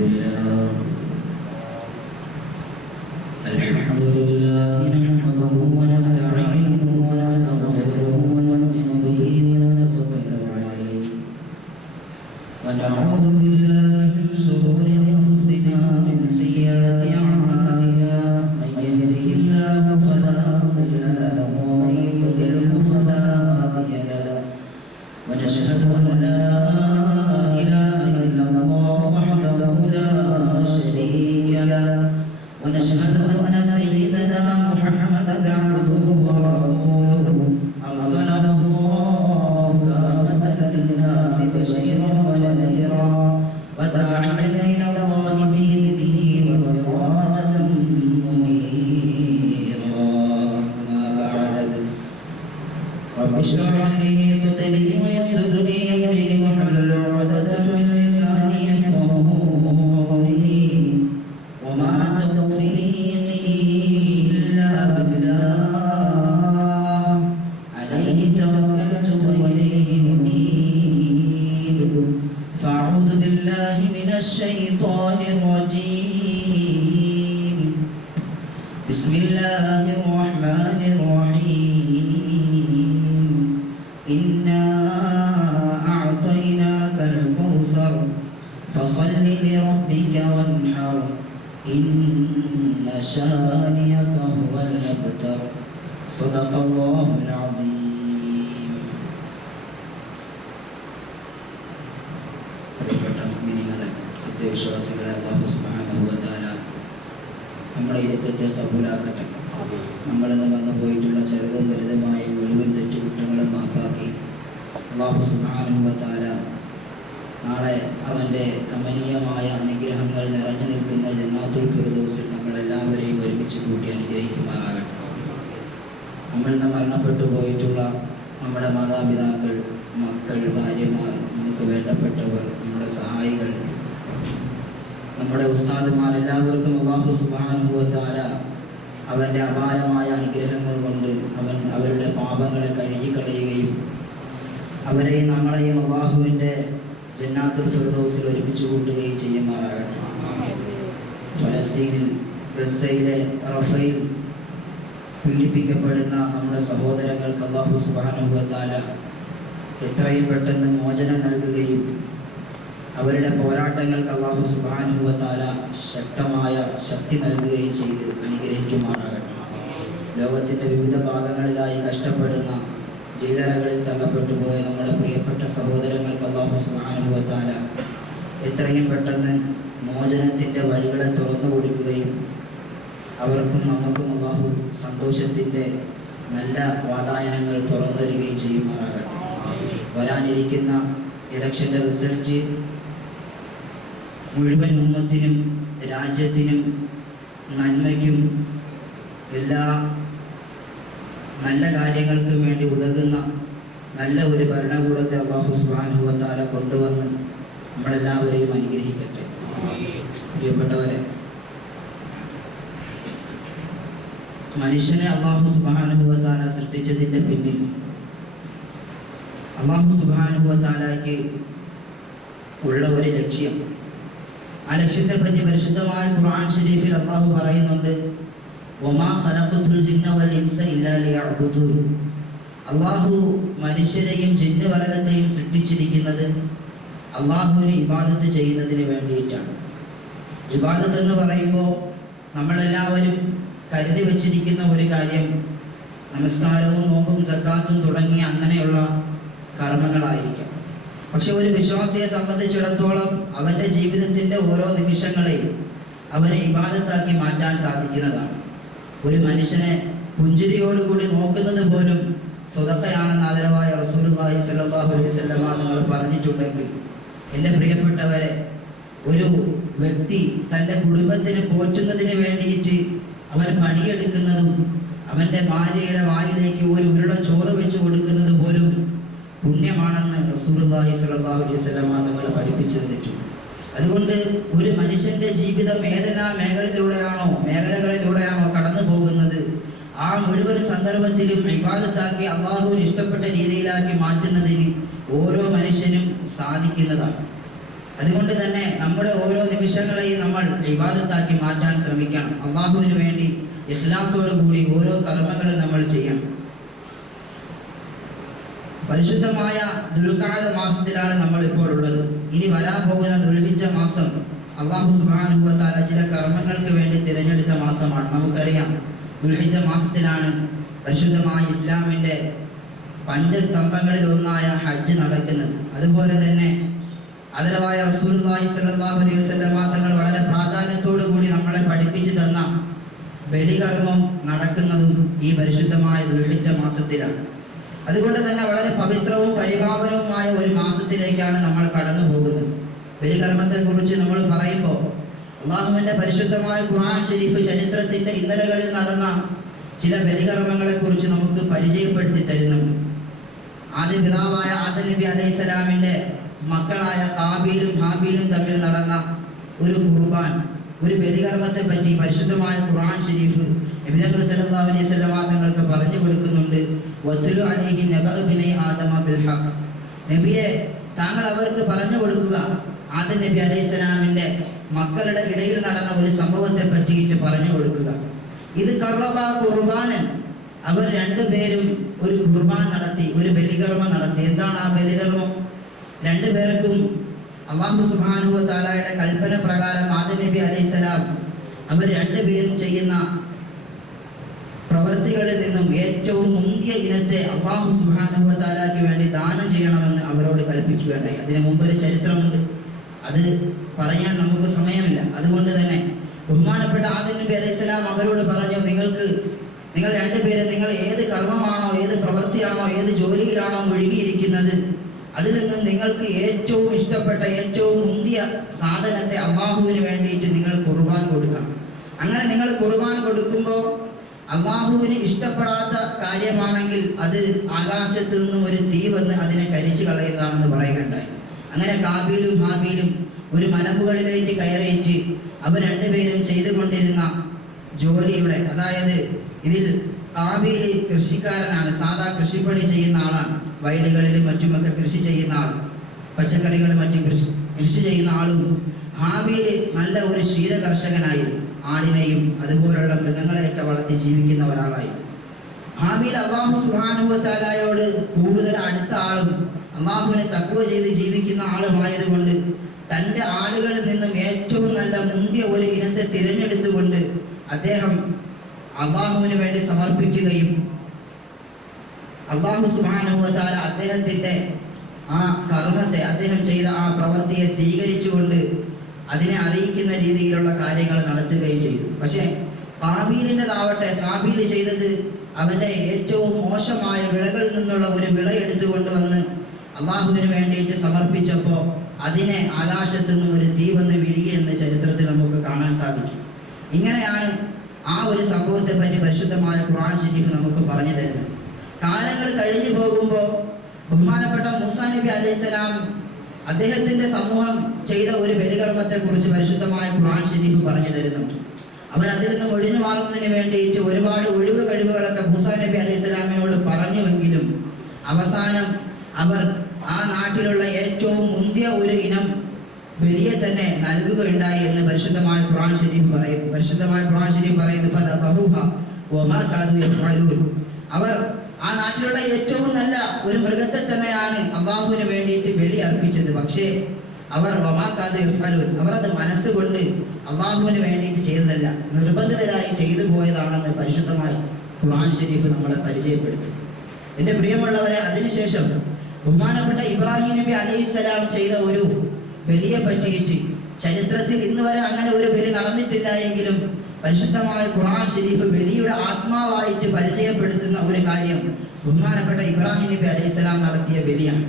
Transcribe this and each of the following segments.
لله نحمده ونستعينه ونستغفره ونؤمن به ونتوكل عليه ونعوذ بالله من شرور أنفسنا ومن سيئات أعمالنا من يهده الله فلا مضل له ومن يضلله فلا هادي له ونشهد أن لا إله إلا الله وحده لا شريك له ونشهد أن سيدنا محمدا عبده ورسوله أرسله الله كافة للناس بشيرا ونذيرا وداعيا إلى الله بإذنه وسراجا منيرا أما بعد رب اشرح لي صدري ويسر لي أمري واحلل عقدة من لساني يفقهوا قولي وما توفيقي إلا بالله عليه توكلت وإليه أنيب فأعوذ بالله من الشيطان الرجيم بسم الله الرحمن الرحيم إنا أعطيناك الكوثر فصل لربك وانحر إن شانئك هو الأبتر صدق الله العظيم. പ്രിയപ്പെട്ട മുഅ്മിനീങ്ങളെ, സത്യവിശ്വാസികളെ, അല്ലാഹു സുബ്ഹാനഹു വ തആല നമ്മുടെ ഇരുത്തത്തെ കബൂലാക്കട്ടെ. നമ്മളിന്ന് വന്നു പോയിട്ടുള്ള ചെറുതും വലുതുമായ മുഴുവൻ തെറ്റുകുറ്റങ്ങളും മാപ്പാക്കി അല്ലാഹു സുബ്ഹാനഹു വ തആല നാളെ അവൻ്റെ കമനീയമായ അനുഗ്രഹങ്ങൾ നിറഞ്ഞു നിൽക്കുന്ന ജന്നാത്തുൽ ഫിർദൗസിൽ നമ്മളെല്ലാവരെയും ഒരുമിച്ച് കൂട്ടി അനുഗ്രഹിക്കുമാറാകട്ടെ. നമ്മൾ ഇന്ന് മരണപ്പെട്ടു പോയിട്ടുള്ള നമ്മുടെ മാതാപിതാക്കൾ, മക്കൾ, ഭാര്യമാർ, നമുക്ക് വേണ്ടപ്പെട്ടവർ, നമ്മുടെ സഹായികൾ, നമ്മുടെ ഉസ്താദുമാർ, എല്ലാവർക്കും അല്ലാഹു സുബ്ഹാനഹു വ തആല അവൻ്റെ അപാരമായ അനുഗ്രഹങ്ങൾ കൊണ്ട് അവൻ അവരുടെ പാപങ്ങളെ കഴുകിക്കളയുകയും അവരെയും നമ്മളെയും അല്ലാഹുവിൻ്റെ ജന്നാത്തുൽ ഫിർദൗസിൽ ഒരുമിച്ച് കൂട്ടുകയും ചെയ്യുമാറാകട്ടെ. ഫലസ്തീനിൽ ഗസയിലെ റഫയിൽ പീഡിപ്പിക്കപ്പെടുന്ന നമ്മുടെ സഹോദരങ്ങൾക്ക് അല്ലാഹു സുബ്ഹാനഹു വ തആല എത്രയും പെട്ടെന്ന് മോചനം നൽകുകയും അവരുടെ പോരാട്ടങ്ങൾക്ക് അല്ലാഹു സുബ്ഹാനഹു വ തആല ശക്തമായ ശക്തി നൽകുകയും ചെയ്ത് അനുഗ്രഹിക്കുമാറാകട്ടെ. ലോകത്തിൻ്റെ വിവിധ ഭാഗങ്ങളിലായി കഷ്ടപ്പെടുന്ന ജയിലറകളിൽ തള്ളപ്പെട്ടു പോയ നമ്മുടെ പ്രിയപ്പെട്ട സഹോദരങ്ങൾക്ക് അല്ലാഹു സുബ്ഹാനഹു വ തആല എത്രയും പെട്ടെന്ന് മോചനത്തിൻ്റെ വഴികളെ തുറന്നു കൊടുക്കുകയും അവർക്കും നമുക്കും അല്ലാഹു സന്തോഷത്തിൻ്റെ നല്ല വാതായനങ്ങൾ തുറന്നു തരികയും ചെയ്യുമാറാകട്ടെ. വരാനിരിക്കുന്ന ഇലക്ഷൻ്റെ റിസൾട്ട് മുഴുവൻ ഉമ്മത്തിനും രാജ്യത്തിനും നന്മയ്ക്കും എല്ലാ നല്ല കാര്യങ്ങൾക്കും വേണ്ടി ഉതകുന്ന നല്ല ഒരു ഭരണകൂടത്തെ അല്ലാഹു സുബ്ഹാനഹു വ തആല കൊണ്ടുവന്ന് നമ്മളെല്ലാവരെയും അനുഗ്രഹിക്കട്ടെ. പ്രിയപ്പെട്ടവരെ, മനുഷ്യനെ അല്ലാഹു സുബ്ഹാനഹു വ തആല സൃഷ്ടിച്ചതിൻ്റെ പിന്നിൽ അല്ലാഹു സുബ്ഹാനഹു വ തആലയ്ക്ക് ഉള്ള ഒരു ലക്ഷ്യം, ആ ലക്ഷ്യത്തെ പറ്റി പരിശുദ്ധമായ ഖുർആൻ ശരീഫിൽ അല്ലാഹു പറയുന്നുണ്ട്, വമാ ഖലഖതുൽ ജിന്ന വൽ ഇൻസ ഇല്ലാ ലിയഅ്ബുദൂൻ. അല്ലാഹു മനുഷ്യരെയും ജിന്ന് വർഗത്തെയും സൃഷ്ടിച്ചിരിക്കുന്നത് അല്ലാഹുവിനെ ഇബാദത്ത് ചെയ്യുന്നതിന് വേണ്ടിയിട്ടാണ്. ഇബാദത്ത് എന്ന് പറയുമ്പോൾ നമ്മളെല്ലാവരും കരുതി വച്ചിരിക്കുന്ന ഒരു കാര്യം നമസ്കാരവും നോമ്പും സക്കാത്തും തുടങ്ങിയ അങ്ങനെയുള്ള കർമ്മങ്ങളായിരിക്കാം. പക്ഷെ ഒരു വിശ്വാസിയെ സംബന്ധിച്ചിടത്തോളം അവൻ്റെ ജീവിതത്തിൻ്റെ ഓരോ നിമിഷങ്ങളെയും അവനെ ഇബാദത്താക്കി മാറ്റാൻ സാധിക്കുന്നതാണ്. ഒരു മനുഷ്യനെ പുഞ്ചിരിയോടുകൂടി നോക്കുന്നത് പോലും സ്വതക്കയാണെന്ന് ആദരവായ റസൂലുള്ളാഹി സ്വല്ലല്ലാഹു അലൈഹി വസല്ലം തങ്ങൾ പറഞ്ഞിട്ടുണ്ടെങ്കിൽ, എൻ്റെ പ്രിയപ്പെട്ടവരെ, ഒരു വ്യക്തി തൻ്റെ കുടുംബത്തിന് പോറ്റുന്നതിന് വേണ്ടിയിട്ട് അവൻ പണിയെടുക്കുന്നതും അവൻ്റെ ഭാര്യയുടെ വായിലേക്ക് ഒരു ഉരുള ചോറ് വെച്ച് കൊടുക്കുന്നത് പോലും പുണ്യമാണെന്ന് റസൂലുള്ളാഹി സ്വല്ലല്ലാഹു അലൈഹി വസല്ലം തങ്ങൾ പഠിപ്പിച്ചു തന്നിട്ടുണ്ട്. അതുകൊണ്ട് ഒരു മനുഷ്യൻ്റെ ജീവിതം ഏതെല്ലാം മേഖലകളിലൂടെയാണോ കടന്നു പോകുന്നത്, ആ മുഴുവൻ സന്ദർഭത്തിലും ഇബാദത്താക്കി അല്ലാഹുവിന് ഇഷ്ടപ്പെട്ട രീതിയിലാക്കി മാറ്റുന്നതിന് ഓരോ മനുഷ്യനും സാധിക്കുന്നതാണ്. അതുകൊണ്ട് തന്നെ നമ്മുടെ ഓരോ നിമിഷങ്ങളെയും നമ്മൾ ഇബാദത്താക്കി മാറ്റാൻ ശ്രമിക്കണം. അള്ളാഹുവിന് വേണ്ടി ഇഖ്ലാസോട് കൂടി ഓരോ കർമ്മങ്ങളും നമ്മൾ ചെയ്യണം. പരിശുദ്ധമായ ദുൽഖഅദ മാസത്തിലാണ് നമ്മൾ ഇപ്പോൾ ഉള്ളത്. ഇനി വരാൻ പോകുന്ന ദുൽഹിജ്ജ മാസം അല്ലാഹു സുബ്ഹാനഹു വ തആല ചില കർമ്മങ്ങൾക്ക് വേണ്ടി തിരഞ്ഞെടുത്ത മാസമാണ്. നമുക്കറിയാം, ദുൽഹിജ്ജ മാസത്തിലാണ് പരിശുദ്ധമായ ഇസ്ലാമിൻ്റെ പഞ്ചസ്തംഭങ്ങളിൽ ഒന്നായ ഹജ്ജ് നടക്കുന്നത്. അതുപോലെ തന്നെ ആദരവായ റസൂലുള്ളാഹി സ്വല്ലല്ലാഹു അലൈഹി വസല്ലം തങ്ങൾ വളരെ പ്രാധാന്യത്തോടു കൂടി നമ്മളെ പഠിപ്പിച്ചു തന്ന ബലികർമ്മം നടക്കുന്നതും ഈ പരിശുദ്ധമായ ദുൽഹിജ്ജ മാസത്തിലാണ്. അതുകൊണ്ട് തന്നെ വളരെ പവിത്രവും പരിപാവനവുമായ ഒരു മാസത്തിലേക്കാണ് നമ്മൾ കടന്നു പോകുന്നത്. ബലികർമ്മത്തെക്കുറിച്ച് നമ്മൾ പറയുമ്പോൾ അള്ളാഹുവിൻ്റെ പരിശുദ്ധമായ ഖുർആൻ ശരീഫ് ചരിത്രത്തിൻ്റെ ഇന്നലകളിൽ നടന്ന ചില ബലികർമ്മങ്ങളെക്കുറിച്ച് നമുക്ക് പരിചയപ്പെടുത്തി തരുന്നുണ്ട്. ആദ്യ പിതാവായ ആദം നബി അലൈഹിസ്സലാമിൻ്റെ മക്കളായ ഹാബീലും ഹാബീലും തമ്മിൽ നടന്ന ഒരു ഖുർബാൻ, ഒരു ബലികർമ്മത്തെ പറ്റി പരിശുദ്ധമായ ഖുർആൻ ശരീഫ് നബി സല്ലല്ലാഹു അലൈഹി വസല്ലം തങ്ങൾക്ക് പറഞ്ഞു കൊടുക്കുന്നുണ്ട്. വതുലു അലൈഹി നബഅ ബിനി ആദമ ബിൽ ഹഖ്. നബിയെ, താങ്കൾ അവർക്ക് പറഞ്ഞു കൊടുക്കുക, ആദം നബി അലൈഹിസ്സലാമിൻ്റെ മക്കളുടെ ഇടയിൽ നടന്ന ഒരു സംഭവത്തെ പറ്റിയിട്ട് പറഞ്ഞു കൊടുക്കുക. ഇത് ഖറബ ഖുർബാനൻ, അവർ രണ്ടുപേരും ഒരു ഖുർബാൻ നടത്തി, ഒരു ബലികർമ്മം നടത്തി. എന്താണ് ആ ബലികർമ്മം? രണ്ടുപേർക്കും അല്ലാഹു സുബ്ഹാനഹു വ തആലയുടെ കൽപ്പന പ്രകാരം ആദം നബി അലൈഹിസ്സലാം അവർ രണ്ടുപേരും ചെയ്യുന്ന പ്രവൃത്തികളിൽ നിന്നും ഏറ്റവും മുന്തിയ ഇനത്തെ അല്ലാഹു സുബ്ഹാനഹു വ തആലയ്ക്ക് വേണ്ടി ദാനം ചെയ്യണമെന്ന് അവരോട് കൽപ്പിക്കുകയുണ്ടായി. അതിന് മുമ്പൊരു ചരിത്രമുണ്ട്, അത് പറയാൻ നമുക്ക് സമയമില്ല. അതുകൊണ്ട് തന്നെ ബഹുമാനപ്പെട്ട ആദം നബി അലൈഹിസ്സലാം അവരോട് പറഞ്ഞു, നിങ്ങൾ രണ്ടുപേരും നിങ്ങൾ ഏത് കർമ്മമാണോ, ഏത് പ്രവൃത്തിയാണോ, ഏത് ജോലിയിലാണോ മുഴുകിയിരിക്കുന്നത്, അതിൽ നിന്നും നിങ്ങൾക്ക് ഏറ്റവും ഇഷ്ടപ്പെട്ട ഏറ്റവും മുന്തിയ സാധനത്തെ അള്ളാഹുവിന് വേണ്ടിയിട്ട് നിങ്ങൾ ഖുർബാൻ കൊടുക്കണം. അങ്ങനെ നിങ്ങൾ ഖുർബാൻ കൊടുക്കുമ്പോൾ അള്ളാഹുവിന് ഇഷ്ടപ്പെടാത്ത കാര്യമാണെങ്കിൽ അത് ആകാശത്ത് നിന്നും ഒരു തീ വന്ന് അതിനെ കരിച്ചു കളയുന്നതാണെന്ന് പറയുകയുണ്ടായി. അങ്ങനെ കാബീലും ഹാബീലും ഒരു മലമുകളിലേക്ക് കയറിയിട്ട് അവർ രണ്ടുപേരും ചെയ്തുകൊണ്ടിരുന്ന ജോലിയുടെ, അതായത് ഇതിൽ കാബീൽ കൃഷിക്കാരനാണ്, സാധാ കൃഷിപ്പണി ചെയ്യുന്ന ആളാണ്, വയലുകളിലും മറ്റുമൊക്കെ കൃഷി ചെയ്യുന്ന ആൾ, പച്ചക്കറികളും മറ്റും കൃഷി ചെയ്യുന്ന ആളും. ഹാബീൽ നല്ല ഒരു ക്ഷീര കർഷകനായിരുന്നു, ആടിനെയും അതുപോലുള്ള മൃഗങ്ങളെയൊക്കെ വളർത്തി ജീവിക്കുന്ന ഒരാളായിരുന്നു. ഹാബീൽ അല്ലാഹു സുബ്ഹാനഹു വ തആലയോട് കൂടുതൽ അടുത്ത ആളും അള്ളാഹുവിനെ തഖ്വ ചെയ്ത് ജീവിക്കുന്ന ആളുമായതുകൊണ്ട് തൻ്റെ ആടുകളിൽ നിന്നും ഏറ്റവും നല്ല മുന്തിയ ഒരു ഇനത്തെ തിരഞ്ഞെടുത്തുകൊണ്ട് അദ്ദേഹം അള്ളാഹുവിന് വേണ്ടി സമർപ്പിക്കുകയും അല്ലാഹു സുബ്ഹാനഹു വ തആല അദ്ദേഹത്തിൻ്റെ ആ കർമ്മത്തെ, അദ്ദേഹം ചെയ്ത ആ പ്രവൃത്തിയെ സ്വീകരിച്ചുകൊണ്ട് അതിനെ അറിയിക്കുന്ന രീതിയിലുള്ള കാര്യങ്ങൾ നടത്തുകയും ചെയ്തു. പക്ഷേ കാബീലിൻ്റെതാവട്ടെ, കാബീൽ ചെയ്തത് അവൻ്റെ ഏറ്റവും മോശമായ വിളകളിൽ നിന്നുള്ള ഒരു വിള എടുത്തുകൊണ്ട് വന്ന് അള്ളാഹുവിന് വേണ്ടിയിട്ട് സമർപ്പിച്ചപ്പോൾ അതിനെ ആകാശത്തു നിന്നും ഒരു തീ വന്ന് വിഴുകിയെന്ന് ചരിത്രത്തിൽ നമുക്ക് കാണാൻ സാധിക്കും. ഇങ്ങനെയാണ് ആ ഒരു സംഭവത്തെ പറ്റി പരിശുദ്ധമായ ഖുർആൻ ശരീഫ് നമുക്ക് പറഞ്ഞു തരുന്നത്. കാലങ്ങൾ കഴിഞ്ഞു പോകുമ്പോൾ ബഹുമാനപ്പെട്ട മൂസാ നബി അലൈഹിസ്സലാം അദ്ദേഹത്തിൻ്റെ സമൂഹം ചെയ്ത ഒരു ബലികർമ്മത്തെ കുറിച്ച് പരിശുദ്ധമായ ഖുർആൻ ശരീഫ് പറഞ്ഞു തരുന്നുണ്ട്. അവർ അതിൽ നിന്നും ഒഴിഞ്ഞു മാറുന്നതിന് വേണ്ടിയിട്ട് ഒരുപാട് ഒഴിവ് കഴിവുകളൊക്കെ മൂസാ നബി അലൈഹിസ്സലാമിനോട് പറഞ്ഞുവെങ്കിലും അവസാനം അവർ ആ നാട്ടിലുള്ള ഏറ്റവും മുന്തിയ ഒരു ഇനം ബലിയെ തന്നെ നൽകുകയുണ്ടായി എന്ന് പരിശുദ്ധമായ ഖുർആൻ ശരീഫ് പറയുന്നു. പരിശുദ്ധമായ ഖുർആൻ ശരീഫ് പറയുന്നു, അവർ ആ നാട്ടിലുള്ള ഏറ്റവും നല്ല ഒരു മൃഗത്തെ തന്നെയാണ് അള്ളാഹുവിന് വേണ്ടിയിട്ട് ബലി അർപ്പിച്ചത്. പക്ഷേ അവർ അവർ അത് മനസ്സുകൊണ്ട് അള്ളാഹുവിന് വേണ്ടിയിട്ട് ചെയ്തതല്ല, നിർബന്ധിതരായി ചെയ്തു പോയതാണെന്ന് പരിശുദ്ധമായി ഖുർആൻ ശരീഫ് നമ്മളെ പരിചയപ്പെടുത്തി. എൻ്റെ പ്രിയമുള്ളവരെ, അതിനുശേഷം ബഹുമാനപ്പെട്ട ഇബ്രാഹിം നബി അലൈഹിസ്സലാം ചെയ്ത ഒരു ബലിയെ പറ്റിയിട്ട് ചരിത്രത്തിൽ ഇന്ന് വരെ അങ്ങനെ ഒരു ബലി നടന്നിട്ടില്ല എങ്കിലും പരിശുദ്ധമായ ഖുർആൻ ശരീഫ് ബലിയുടെ ആത്മാവായിട്ട് പരിചയപ്പെടുത്തുന്ന ഒരു കാര്യം ബഹുമാനപ്പെട്ട ഇബ്രാഹിം നബി അലൈഹിസ്സലാം നടത്തിയ ബലിയാണ്.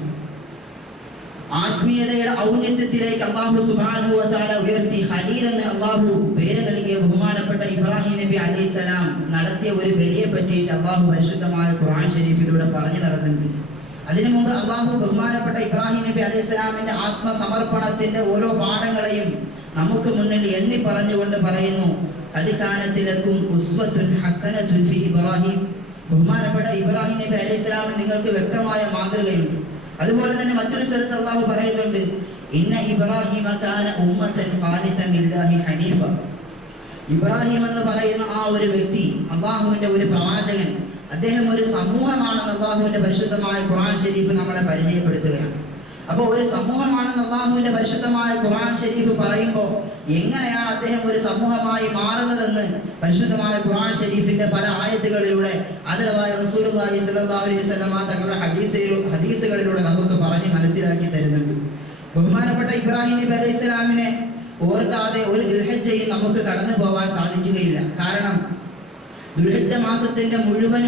ആത്മീയതയുടെ ഔന്നത്യത്തിലേക്ക് അല്ലാഹു സുബ്ഹാനഹു വ തആല ഉയർത്തി ഖലീൽ എന്ന് അല്ലാഹു പേര് നൽകിയ ബഹുമാനപ്പെട്ട ഇബ്രാഹിം നബി അലൈഹിസ്സലാം നടത്തിയ ഒരു ബലിയെ പറ്റിയിട്ട് അല്ലാഹു പരിശുദ്ധമായ ഖുർആൻ ശരീഫിലൂടെ പറഞ്ഞു നടത്തുന്നുണ്ട്. അതിനു മുമ്പ് അല്ലാഹു ബഹുമാനപ്പെട്ട ഇബ്രാഹിം നബി അലൈഹിസ്സലാമിന്റെ ആത്മസമർപ്പണത്തിന്റെ ഓരോ പാഠങ്ങളെയും നമുക്ക് മുന്നിൽ എണ്ണി പറഞ്ഞുകൊണ്ട് പറയുന്നു, അദികാനത്തിലക്കും ഉസ്വത്തുൻ ഹസനത്തുൻ ഫി ഇബ്രാഹിം. ബഹുമാനപ്പെട്ട ഇബ്രാഹിം നബി അലൈഹിസ്സലാമിന് നിങ്ങൾക്ക് വ്യക്തമായ മാതൃകയുണ്ട്. അതുപോലെ തന്നെ മറ്റൊരു സ്ഥലത്ത് അല്ലാഹു പറയുന്നുണ്ട്, ഇന്ന ഇബ്രാഹിമ കാന ഉമ്മതൻ ഖാനിതൻ ലില്ലാഹി ഹനീഫ. ഇബ്രാഹിം എന്ന് പറയുന്ന ആ ഒരു വ്യക്തി, അള്ളാഹുവിന്റെ ഒരു പ്രവാചകൻ, അദ്ദേഹം ഒരു സമൂഹമാണെന്ന് അള്ളാഹുവിന്റെ പരിശുദ്ധമായ ഖുർആൻ ഷരീഫ് നമ്മളെ പരിചയപ്പെടുത്തുകയാണ്. അപ്പോൾ ഒരു സമൂഹമാണെന്ന് അള്ളാഹുവിന്റെ പരിശുദ്ധമായ ഖുർആൻ ഷരീഫ് പറയുമ്പോൾ എങ്ങനെയാണ് അദ്ദേഹം ഒരു സമൂഹമായി മാറുന്നതെന്ന് പരിശുദ്ധമായ ഖുർആൻ ഷരീഫിന്റെ പല ആയത്തുകളിലൂടെ ആദരവായ റസൂലുള്ളാഹി സ്വല്ലല്ലാഹു അലൈഹി വസല്ലം തങ്ങളുടെ ഹദീസുകളിലൂടെ നമുക്ക് പറഞ്ഞ് മനസ്സിലാക്കി തരുന്നുണ്ട്. ബഹുമാനപ്പെട്ട ഇബ്രാഹിം നബി അലൈഹി സ്വലാമിനെ ഓർക്കാതെ ഒരു ദുൽഹിജ്ജയിൽ നമുക്ക് കടന്നു പോകാൻ സാധിക്കുകയില്ല. കാരണം ദുൽഹിജ്ജ മാസത്തിന്റെ മുഴുവൻ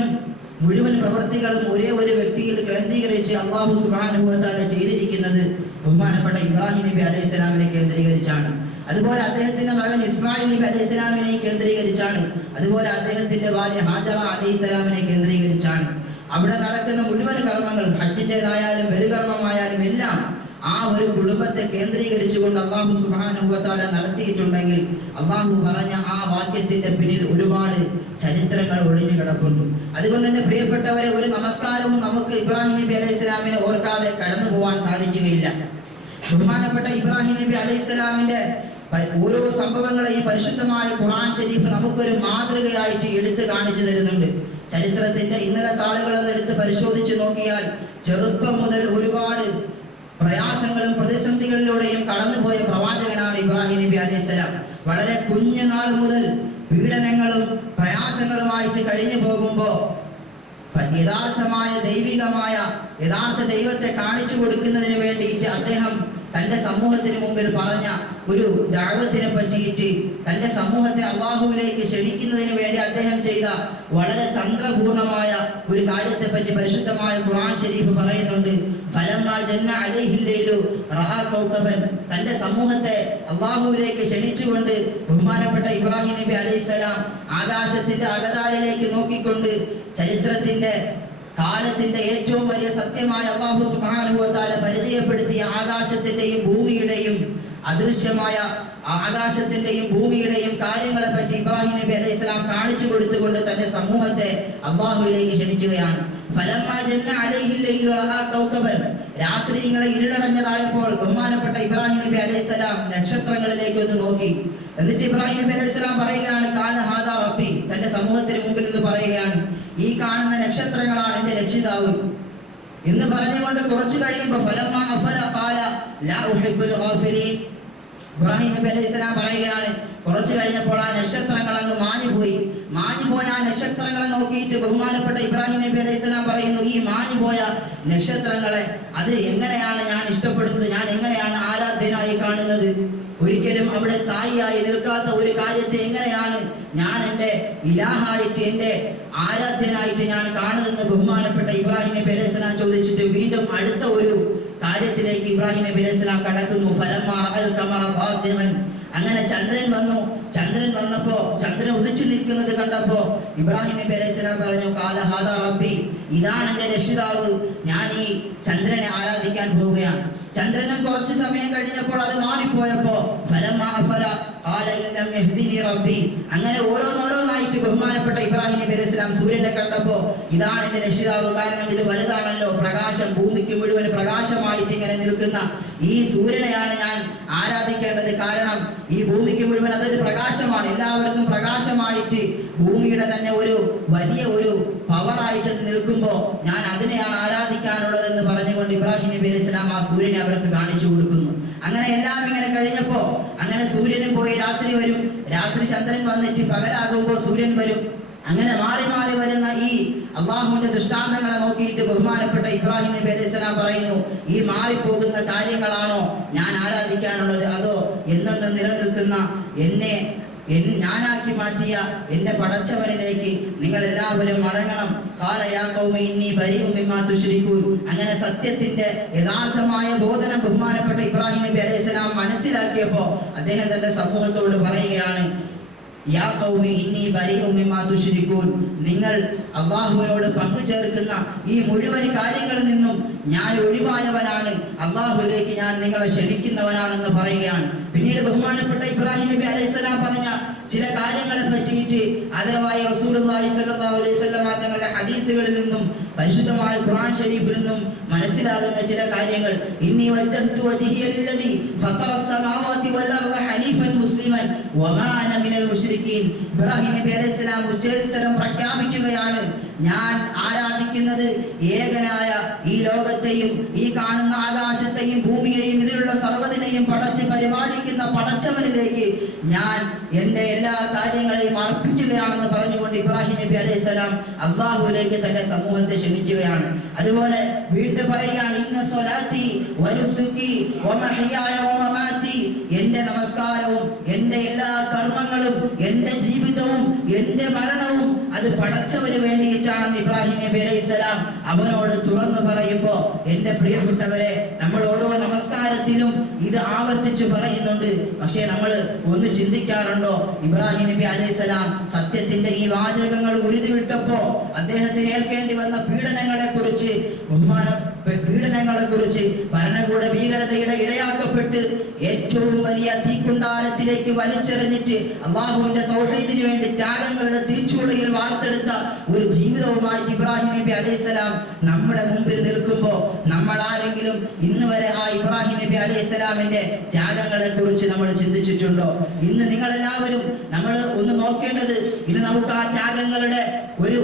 പ്രവൃത്തികളും ഒരേ ഒരു വ്യക്തിയിൽ കേന്ദ്രീകരിച്ച് അല്ലാഹു സുബ്ഹാനഹു വ തആല ചെയ്തിരിക്കുന്നത് ബഹുമാനപ്പെട്ട ഇബ്രാഹിം നബി അലൈഹി സ്വലാമിനെ കേന്ദ്രീകരിച്ചാണ്. അതുപോലെ അദ്ദേഹത്തിന്റെ മകൻ ഇസ്മായിൽ നബി അലൈഹി സ്വലാമിനെ കേന്ദ്രീകരിച്ചാണ്. അതുപോലെ അദ്ദേഹത്തിന്റെ ഭാര്യ ഹാജറ അലൈഹി സ്വലാമിനെ കേന്ദ്രീകരിച്ചാണ്. അവിടെ നടക്കുന്ന മുഴുവൻ കർമ്മങ്ങളും ഹജ്ജിൻ്റെതായാലും ബലികർമ്മമായാലും എല്ലാം ആ ഒരു കുടുംബത്തെ കേന്ദ്രീകരിച്ചുകൊണ്ട് അല്ലാഹു സുബ്ഹാനഹു വ തആല നടത്തിയിട്ടുണ്ടെങ്കിൽ അല്ലാഹു പറഞ്ഞ ആ വാക്യത്തിന്റെ പിന്നിൽ ഒരുപാട് ചരിത്രങ്ങൾ ഒളിഞ്ഞു കിടപ്പുണ്ട്. അതുകൊണ്ട് തന്നെ പ്രിയപ്പെട്ടവരെ, ഒരു നമസ്കാരവും നമുക്ക് ഇബ്രാഹിം നബി അലൈഹി സ്വലാമിനെ ഓർക്കാതെ കടന്നു പോകാൻ സാധിക്കുകയില്ല. ബഹുമാനപ്പെട്ട ഇബ്രാഹിം നബി അലൈഹി സ്വലാമിന്റെ ഓരോ സംഭവങ്ങളെയും പരിശുദ്ധമായ ഖുർആൻ ഷരീഫ് നമുക്കൊരു മാതൃകയായിട്ട് എടുത്ത് കാണിച്ചു തരുന്നുണ്ട്. ചരിത്രത്തിന്റെ ഇന്നലെ താളുകളെന്ന് എടുത്ത് പരിശോധിച്ച് നോക്കിയാൽ ചെറുപ്പം മുതൽ ഒരുപാട് പ്രയാസങ്ങളും പ്രതിസന്ധികളിലൂടെയും കടന്നുപോയ പ്രവാചകനാണ് ഇബ്രാഹിം നബി അലൈഹിസ്സലാം. വളരെ കുഞ്ഞുനാൾ മുതൽ പീഡനങ്ങളും പ്രയാസങ്ങളുമായിട്ട് കഴിഞ്ഞു പോകുമ്പോൾ യഥാർത്ഥമായ ദൈവികമായ യഥാർത്ഥ ദൈവത്തെ കാണിച്ചു കൊടുക്കുന്നതിന് വേണ്ടിയിട്ട് അദ്ദേഹം തന്റെ സമൂഹത്തിന് മുമ്പിൽ പറഞ്ഞ ഒരു ദഅവത്തിനെ പറ്റിയിട്ട്, തന്റെ സമൂഹത്തെ അല്ലാഹുവിലേക്ക് ക്ഷണിക്കുന്നതിന് വേണ്ടി അദ്ദേഹം ചെയ്ത വളരെ തന്ത്രപൂർണമായ ഒരു കാര്യത്തെ പറ്റി പരിശുദ്ധമായ ഖുർആൻ ഷരീഫ് പറയുന്നുണ്ട്. ഫലമ്മാ ജന്ന അലൈഹിൽ ലൈലു റഅ കൗകബൻ. തന്റെ സമൂഹത്തെ അല്ലാഹുവിലേക്ക് ക്ഷണിച്ചുകൊണ്ട് ബഹുമാനപ്പെട്ട ഇബ്രാഹിം നബി അലൈഹിസ്സലാം ആകാശത്തിന്റെ അകതാരിലേക്ക് നോക്കിക്കൊണ്ട് ചരിത്രത്തിന്റെ കാലത്തിന്റെ ഏറ്റവും വലിയ സത്യമായ അല്ലാഹു സുബ്ഹാനഹു വ തആല പരിചയപ്പെടുത്തിയ ആകാശത്തിന്റെയും ഭൂമിയുടെയും അദൃശ്യമായ ആകാശത്തിന്റെയും ഭൂമിയുടെയും കാര്യങ്ങളെ പറ്റി ഇബ്രാഹിം നബി അലൈഹി സ്വലാം കാണിച്ചു കൊടുത്തുകൊണ്ട് തന്റെ സമൂഹത്തെ അല്ലാഹുവിലേക്ക് ക്ഷണിക്കുകയാണ്. ഫലമ്മാ ജന്ന അലൈഹിൽ ലൈലു റഅ കൗകബൻ. രാത്രി ഇങ്ങനെ ഇരുളടഞ്ഞതായപ്പോൾ ബഹുമാനപ്പെട്ട ഇബ്രാഹിം നബി അലൈഹി സ്വലാം നക്ഷത്രങ്ങളിലേക്ക് ഒന്ന് നോക്കി. എന്നിട്ട് ഇബ്രാഹിം നബി അലൈഹി സ്വലാം പറയുകയാണ്, കാന ഹാദാ റബ്ബി. തന്റെ സമൂഹത്തിന് മുമ്പിൽ നിന്ന് പറയുകയാണ്, ഈ കാണുന്ന നക്ഷത്രങ്ങളാണ് എന്റെ രക്ഷിതാവ് എന്ന് പറഞ്ഞുകൊണ്ട് കുറച്ചു കഴിയുമ്പോൾ ഫലമ്മാ അഫല ഖാല ലാ ഉഹിബ്ബുൽ ഗാഫിലീൻ. ഇബ്രാഹിം നബി അലൈഹി സ്വലാം പറയുകയാണ്, കുറച്ചു കഴിഞ്ഞപ്പോൾ ആ നക്ഷത്രങ്ങൾ അങ്ങ് മാഞ്ഞുപോയി. മാഞ്ഞുപോയ ആ നക്ഷത്രങ്ങളെ നോക്കിയിട്ട് ബഹുമാനപ്പെട്ട ഇബ്രാഹിം നബി അലൈഹി സ്വലാം പറയുന്നു, ഈ മാഞ്ഞുപോയ നക്ഷത്രങ്ങളെ അത് എങ്ങനെയാണ് ഞാൻ ഇഷ്ടപ്പെടുന്നത്, ഞാൻ എങ്ങനെയാണ് ആരാധ്യനായി കാണുന്നത്? ഒരിക്കലും അവിടെ സ്ഥായിയായി നിൽക്കാത്ത ഒരു കാര്യത്തെ എങ്ങനെയാണ് ഞാൻ എൻ്റെ ഇലാഹായിട്ട്, എൻ്റെ ആരാധ്യനായിട്ട് ഞാൻ കാണുന്നതെന്ന് ബഹുമാനപ്പെട്ട ഇബ്രാഹിം നബി അലൈഹി സ്വലാം ചോദിച്ചിട്ട് വീണ്ടും അടുത്ത ഒരു കാര്യത്തിലേക്ക് ഇബ്രാഹിം നബി അലൈഹി സ്വലാം കടക്കുന്നു. ഫലമ്മാ റഅൽ ഖമറ ബാസിഗൻ. അങ്ങനെ ചന്ദ്രൻ വന്നു. ചന്ദ്രൻ വന്നപ്പോ, ചന്ദ്രൻ ഉദിച്ചു നിൽക്കുന്നത് കണ്ടപ്പോ ഇബ്രാഹിം നബി അലൈഹി സ്വലാം പറഞ്ഞു, ഖാല ഹാദാ റബ്ബി. ഇതാണ് എൻ്റെ രക്ഷിതാവ്, ഞാൻ ഈ ചന്ദ്രനെ ആരാധിക്കാൻ പോവുകയാണ്. ചന്ദ്രനും കുറച്ച് സമയം കഴിഞ്ഞപ്പോൾ അത് മാറിപ്പോയപ്പോ ഫലമ്മാ അഫല ഖാല ഇല്ലം യഹ്ദിനി റബ്ബി. അങ്ങനെ ഓരോന്നായിട്ട് ബഹുമാനപ്പെട്ട ഇബ്രാഹിം നബി അലൈഹി സ്വലാം സൂര്യനെ കണ്ടപ്പോ ഇതാണ് എന്റെ രക്ഷിതാവ്, കാരണം ഇത് വലുതാണല്ലോ, പ്രകാശം, ഭൂമിക്ക് മുഴുവൻ പ്രകാശമായിട്ട് ഇങ്ങനെ നിൽക്കുന്ന ഈ സൂര്യനെയാണ് ഞാൻ ആരാധിക്കേണ്ടത്. കാരണം ഈ ഭൂമിക്ക് മുഴുവൻ അതൊരു പ്രകാശമാണ്, എല്ലാവർക്കും പ്രകാശമായിട്ട് ഭൂമിയുടെ തന്നെ ഒരു വലിയ ഒരു പവറായിട്ട് നിൽക്കുമ്പോൾ ഞാൻ അതിനെയാണ് ആരാധിക്കാനുള്ളതെന്ന് പറഞ്ഞുകൊണ്ട് ഇബ്രാഹിം നബി അലൈഹി സ്വലാം ആ സൂര്യനെ അവർക്ക് കാണിച്ചു കൊടുക്കുന്നു. അങ്ങനെ എല്ലാം ഇങ്ങനെ കഴിഞ്ഞപ്പോ അങ്ങനെ സൂര്യനും പോയി, രാത്രി വരും, രാത്രി ചന്ദ്രൻ വന്നിട്ട് പകലാകുമ്പോൾ സൂര്യൻ വരും. അങ്ങനെ മാറി മാറി വരുന്ന ഈ അള്ളാഹുവിന്റെ ദൃഷ്ടാന്തങ്ങളെ നോക്കിയിട്ട് ബഹുമാനപ്പെട്ട ഇബ്രാഹിം നബി അലൈഹി സ്വലാം പറയുന്നു, ഈ മാറിപ്പോകുന്ന കാര്യങ്ങളാണോ ഞാൻ ആരാധിക്കാനുള്ളത്, അതോ എന്നെന്നും നിലനിൽക്കുന്ന എന്നെ ഞാനാക്കി മാറ്റിയ എന്റെ പടച്ചവനിലേക്ക് നിങ്ങൾ എല്ലാവരും മടങ്ങണം. അങ്ങനെ സത്യത്തിന്റെ യഥാർത്ഥമായ ബോധനം ബഹുമാനപ്പെട്ട ഇബ്രാഹിം നബി അലൈഹി സ്വലാം മനസ്സിലാക്കിയപ്പോ അദ്ദേഹം തന്റെ സമൂഹത്തോട് പറയുകയാണ്, യാ ഖൗമി ഇന്നി ബരീഉ മിമ്മാ തുശ്രികൂൻ. നിങ്ങൾ അല്ലാഹുവിനോട് പങ്കു ചേർക്കുന്ന ഈ മുഴുവൻ കാര്യങ്ങളിൽ നിന്നും ഞാൻ ഒഴിവായവനാണ്, അല്ലാഹുവിലേക്ക് ഞാൻ നിങ്ങളെ ക്ഷണിക്കുന്നവനാണെന്ന് പറയുകയാണ്. പിന്നീട് ബഹുമാനപ്പെട്ട ഇബ്രാഹിം നബി അലൈഹി സ്വലാം പറഞ്ഞ ചില കാര്യങ്ങളെ പറ്റിയിട്ട് ആദരവായ റസൂലുള്ളാഹി സ്വല്ലല്ലാഹു അലൈഹി വസല്ലം തങ്ങളുടെ ഹദീസുകളിൽ നിന്നും പരിശുദ്ധമായ ഖുർആൻ ഷരീഫിൽ നിന്നും മനസ്സിലാകുന്ന ചില കാര്യങ്ങൾ. ഇന്നി വജ്ജഹ്തു വജ്ഹിയ ലില്ലദി ഫത്തറസ് സമാവാതി വൽ അർള ഹനീഫൻ മുസ്ലിമൻ വമാ അന മിനൽ മുശ്രിക്കീൻ. ഇബ്രാഹിം നബി അലൈഹിസ്സലാം ഉച്ചസ്ഥലം പ്രഖ്യാപിക്കുകയാണ്, ഞാൻ ആരാധിക്കുന്നത് ഏകനായ ഈ ലോകത്തെയും ഈ കാണുന്ന ആകാശത്തെയും ഭൂമിയെയും ഇതിലുള്ള സർവ്വതിനെയും പടച്ച് പരിപാലിക്കുന്ന പടച്ചവനിലേക്ക് ഞാൻ എൻ്റെ എല്ലാ കാര്യങ്ങളെയും അർപ്പിക്കുകയാണെന്ന് പറഞ്ഞുകൊണ്ട് ഇബ്രാഹിം നബി അലൈഹിസ്സലാം അല്ലാഹുവിലേക്ക് തന്റെ സമൂഹത്തെ ക്ഷണിക്കുകയാണ്. അതുപോലെ വീണ്ടും പറയുകയാണ്, ഇന്ന സ്വലാത്തി വനുസുക്കി വമഹ്യായ വമമാതി, എൻ്റെ നമസ്കാരവും എൻ്റെ എല്ലാ കർമ്മങ്ങളും എൻ്റെ ജീവിതവും എൻ്റെ മരണവും അത് പടച്ചവന് വേണ്ടിയിട്ടാണെന്ന് ഇബ്രാഹിം നബി അലൈഹിസ്സലാം അവനോട് തുറന്നു പറയുമ്പോൾ, എൻ്റെ പ്രിയപ്പെട്ടവരെ, നമ്മൾ ഓരോ നമസ്കാരത്തിലും ഇത് ആവർത്തിച്ച് പറയുന്നുണ്ട്. പക്ഷേ നമ്മൾ ഒന്ന് ചിന്തിക്കാറുണ്ടോ, ഇബ്രാഹിം നബി അലൈഹിസ്സലാം സത്യത്തിന്റെ ഈ വാചകങ്ങൾ ഉരുതിവിട്ടപ്പോ അദ്ദേഹത്തിന് ഏൽക്കേണ്ടി വന്ന പീഡനങ്ങളെ കുറിച്ച് ഭരണകൂട ഭീകരതയുടെ ഇടയാക്കപ്പെട്ട് ഏറ്റവും വലിയ തീക്കുണ്ടാരത്തിലേക്ക് വലിച്ചെറിഞ്ഞിട്ട് അള്ളാഹുവിന്റെ തൗഹീദിന് വേണ്ടി ത്യാഗങ്ങളുടെ തീച്ചൂളയിൽ വാർത്തെടുത്ത ഒരു ജീവിതവുമായി ഇബ്രാഹിം നബി അലൈഹിസ്സലാം നമ്മുടെ മുമ്പിൽ നിൽക്കുമ്പോൾ നമ്മൾ ആരെങ്കിലും ഇന്ന് വരെ ആ ഇബ്രാഹിം നബി അലൈഹിസ്സലാമിന്റെ ത്യാഗങ്ങളെ കുറിച്ച് നമ്മൾ ചിന്തിച്ചിട്ടുണ്ടോ? ഇന്ന് നിങ്ങളെല്ലാവരും നമ്മൾ ഒന്ന് നോക്കേണ്ടത്, ഇത് നമുക്ക് ആ ത്യാഗങ്ങളുടെ ഒരു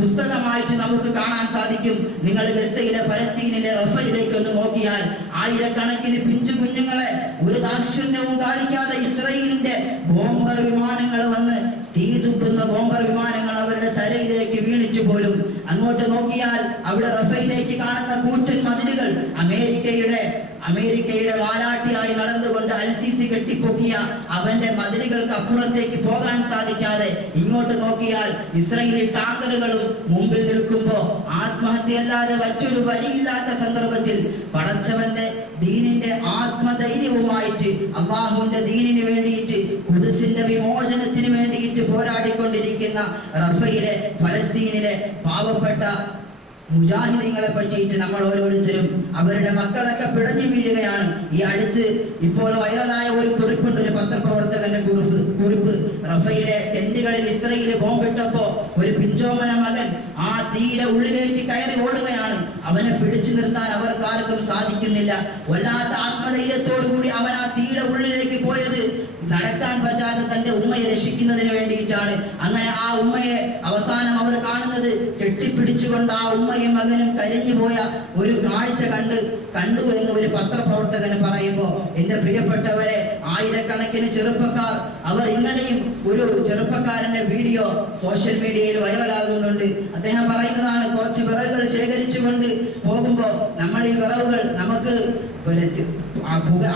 പുസ്തകമായിട്ട് നമുക്ക് കാണാൻ സാധിക്കും. നിങ്ങൾ ഗസയിലെ ഫലസ്തീനിലെ റഫയിലേക്ക് ഒന്ന് നോക്കിയാൽ ആയിരക്കണക്കിന് പിഞ്ചു കുഞ്ഞുങ്ങളെ ഒരു ദാക്ഷിണ്യവും കാണിക്കാതെ ഇസ്രായേലിന്റെ ബോംബർ വിമാനങ്ങൾ വന്ന് തീതുപ്പുന്ന ബോംബർ വിമാനങ്ങൾ അവരുടെ തലയിലേക്ക് വീണിച്ചു പോലും. അങ്ങോട്ട് നോക്കിയാൽ അവിടെ റഫയിലേക്ക് കാണുന്ന കൂറ്റൻ മതിലുകൾ അമേരിക്കയുടെ വാലാട്ടിയായി നടന്നുകൊണ്ട് അൽസിസി കെട്ടിപ്പൊക്കിയ അവന്റെ മതിലുകൾക്ക് അപ്പുറത്തേക്ക് പോകാൻ സാധിക്കാതെ ഇങ്ങോട്ട് നോക്കിയാൽ ഇസ്രായേലി ടാങ്കറുകളും മുമ്പിൽ നിൽക്കുമ്പോൾ ആത്മഹത്യയല്ലാതെ മറ്റൊരു വഴിയില്ലാത്ത സന്ദർഭത്തിൽ പടച്ചവന്റെ ദീനിന്റെ ആത്മധൈര്യവുമായിട്ട് അള്ളാഹുവിന്റെ ദീനിന് വേണ്ടിയിട്ട് ഖുദ്സിന്റെ വിമോചനത്തിന് വേണ്ടിയിട്ട് പോരാടിക്കൊണ്ടിരിക്കുന്ന റഫയിലെ ഫലസ്തീനിലെ പാവപ്പെട്ട മുജാഹിദീങ്ങളെ പറ്റിയിട്ട് നമ്മൾ ഓരോരുത്തരും അവരുടെ മക്കളൊക്കെ പിടഞ്ഞു വീഴുകയാണ്. ഈ അടുത്ത് ഇപ്പോൾ വൈറലായ ഒരു കുറിപ്പുണ്ട്, ഒരു പത്രപ്രവർത്തകന്റെ കുറിപ്പ്. റഫയിലെ ടെന്റുകളിൽ ഇസ്രായേൽ ബോംബിട്ടപ്പോ ഒരു പിഞ്ചോമന മകൻ ആ തീരെ ഉള്ളിലേക്ക് കയറി ഓടുകയാണ്. അവനെ പിടിച്ചു നിർത്താൻ അവർക്കാർക്കും സാധിക്കുന്നില്ല. വല്ലാത്ത ആത്മധൈര്യത്തോടു കൂടി അവൻ ആ തീയുടെ ഉള്ളിലേക്ക് പോയത് നടക്കാൻ പറ്റാത്ത തന്റെ ഉമ്മയെ രക്ഷിക്കുന്നതിന് വേണ്ടിയിട്ടാണ്. അങ്ങനെ ആ ഉമ്മയെ അവസാനം അവർ കാണുന്നത് കെട്ടിപ്പിടിച്ചുകൊണ്ട് ആ ഉമ്മയും മകനും കരിഞ്ഞു പോയ ഒരു കാഴ്ച കണ്ടു എന്ന് ഒരു പത്രപ്രവർത്തകന് പറയുമ്പോൾ, എന്റെ പ്രിയപ്പെട്ടവരെ, ആയിരക്കണക്കിന് ചെറുപ്പക്കാർ അവർ ഇന്നലെയും ഒരു ചെറുപ്പക്കാരന്റെ വീഡിയോ സോഷ്യൽ മീഡിയയിൽ വൈറലാകുന്നുണ്ട്. അദ്ദേഹം പറയുന്നതാണ്, കുറച്ച് വിറകുകൾ ശേഖരിച്ചുകൊണ്ട് പോകുമ്പോൾ നമ്മൾ ഈ വിറകുകൾ നമുക്ക്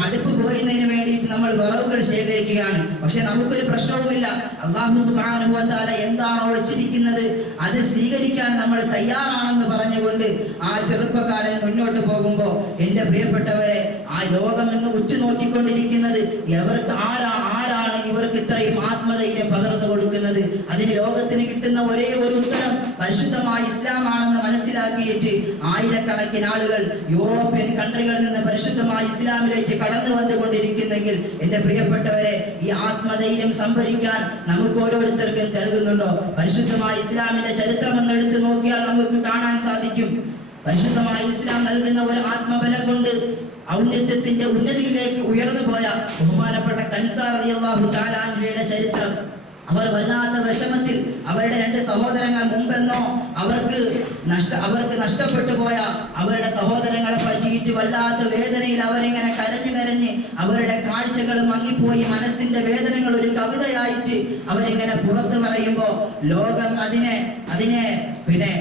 അടുപ്പ് പുകയുന്നതിന് വേണ്ടിയിട്ട് നമ്മൾ വിറകുകൾ ശേഖരിക്കുകയാണ്. പക്ഷെ നമുക്കൊരു പ്രശ്നവുമില്ല. അല്ലാഹു സുബ്ഹാനഹു വ തആല എന്താണോ വെച്ചിരിക്കുന്നത് അത് സ്വീകരിക്കാൻ നമ്മൾ തയ്യാറാണെന്ന് പറഞ്ഞുകൊണ്ട് ആ ചെറുപ്പക്കാരൻ മുന്നോട്ട് പോകുമ്പോൾ, എന്റെ പ്രിയപ്പെട്ടവരെ, ആ ലോകം എന്ന് ഉറ്റുനോക്കിക്കൊണ്ടിരിക്കുന്നത് ആരാണ് ഇവർക്ക് ഇത്രയും ആത്മധൈര്യം പകർന്നു കൊടുക്കുന്നത്? അതിന് ലോകത്തിന് കിട്ടുന്ന ഒരേ ഒരു ഉത്തരം പരിശുദ്ധമായ ഇസ്ലാമാണെന്ന് മനസ്സിലാക്കിയിട്ട് ആയിരക്കണക്കിന് ആളുകൾ യൂറോപ്യൻ കൺട്രികളിൽ നിന്ന് പരിശുദ്ധമായ ഇസ്ലാമിലേക്ക് കടന്നു വന്നുകൊണ്ടിരിക്കുന്നെങ്കിൽ, എന്റെ പ്രിയപ്പെട്ടവരെ, ഈ ആത്മധൈര്യം സംഭരിക്കാൻ നമുക്ക് ഓരോരുത്തർക്കും കരുതുന്നുണ്ടോ? പരിശുദ്ധമായ ഇസ്ലാമിന്റെ ചരിത്രം എന്ന് എടുത്തു നോക്കിയാൽ നമുക്ക് കാണാൻ സാധിക്കും. പരിശുദ്ധമായ ഇസ്ലാം നൽകുന്ന ഒരു ആത്മബലം കൊണ്ട് ഔന്നത്യത്തിന്റെ ഉന്നതിയിലേക്ക് ഉയർന്നു പോയ ബഹുമാനപ്പെട്ട കൻസാർ റളിയല്ലാഹു തആല അൻഹയുടെ ചരിത്രം. അവർ വല്ലാത്ത വിഷമത്തിൽ, അവരുടെ രണ്ട് സഹോദരങ്ങൾ മുമ്പെന്നോ അവർക്ക് നഷ്ടപ്പെട്ടു പോയ അവരുടെ സഹോദരങ്ങളെ പറ്റിയിട്ട് വല്ലാത്ത വേദനയിൽ അവരിങ്ങനെ കരഞ്ഞ് അവരുടെ കാഴ്ചകൾ മങ്ങിപ്പോയി മനസ്സിന്റെ വേദനകൾ ഒരു കവിതയായിട്ട് അവരിങ്ങനെ പുറത്തു പറയുമ്പോൾ ലോകം അതിനെ പിന്നെ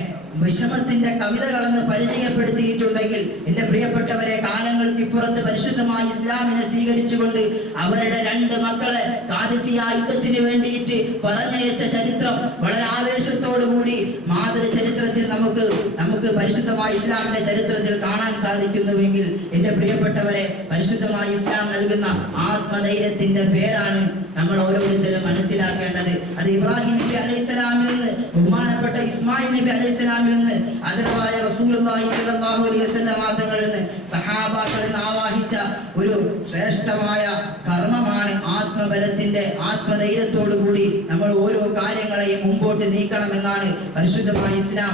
വിഷമത്തിന്റെ കവിതകളെന്ന് പരിചയപ്പെടുത്തിയിട്ടുണ്ടെങ്കിൽ, എന്റെ പ്രിയപ്പെട്ടവരെ, കാലങ്ങൾക്ക് ഇപ്പുറത്ത് പരിശുദ്ധമായ ഇസ്ലാമിനെ സ്വീകരിച്ചുകൊണ്ട് അവരുടെ രണ്ട് മക്കളെ ഖാദിസിയ യുദ്ധത്തിന് വേണ്ടിയിട്ട് പറഞ്ഞയച്ച ചരിത്രം വളരെ ആവേശത്തോടു കൂടി മാതൃ ചരിത്രത്തിൽ നമുക്ക് പരിശുദ്ധമായ ഇസ്ലാമിന്റെ ചരിത്രത്തിൽ കാണാൻ സാധിക്കുന്നുവെങ്കിൽ, എന്റെ പ്രിയപ്പെട്ടവരെ, പരിശുദ്ധമായ ഇസ്ലാം നൽകുന്ന ആത്മധൈര്യത്തിന്റെ പേരാണ് നമ്മൾ ഓരോരുത്തരും മനസ്സിലാക്കേണ്ടത്. അത് ഇബ്രാഹിം നബി അലൈഹിസ്സലാമിൽ നിന്ന്, ബഹുമാനപ്പെട്ട ഇസ്മായിൽ നബി അലൈഹിസ്സലാമിൽ നിന്ന്, ആദരവായ റസൂലുള്ളാഹി സ്വല്ലല്ലാഹു അലൈഹി വസല്ലം തങ്ങളിൽ നിന്ന്, സഹാബാക്കളിൽ നിന്ന് ആവാഹിച്ച ഒരു ശ്രേഷ്ഠമായ കർമ്മമാണ്. ആത്മബലത്തിന്റെ ആത്മധൈര്യത്തോടു കൂടി നമ്മൾ ഓരോ കാര്യങ്ങളെയും മുമ്പോട്ട് നീക്കണമെന്നാണ് പരിശുദ്ധമായ ഇസ്ലാം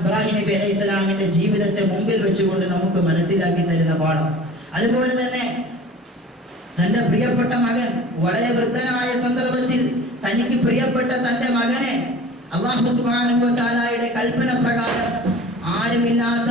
ഇബ്രാഹിം നബി അലൈഹി സ്വലാമിന്റെ ജീവിതത്തെ മുമ്പിൽ വെച്ചുകൊണ്ട് നമുക്ക് മനസ്സിലാക്കി തരുന്ന പാഠം. അതുപോലെ തന്നെ തന്റെ പ്രിയപ്പെട്ട മകൻ വളരെ വൃദ്ധനായ സന്ദർഭത്തിൽ തനിക്ക് പ്രിയപ്പെട്ട തന്റെ മകനെ അല്ലാഹു സുബ്ഹാനഹു വ തആലയുടെ കൽപ്പന പ്രകാരം ആരുമില്ലാത്ത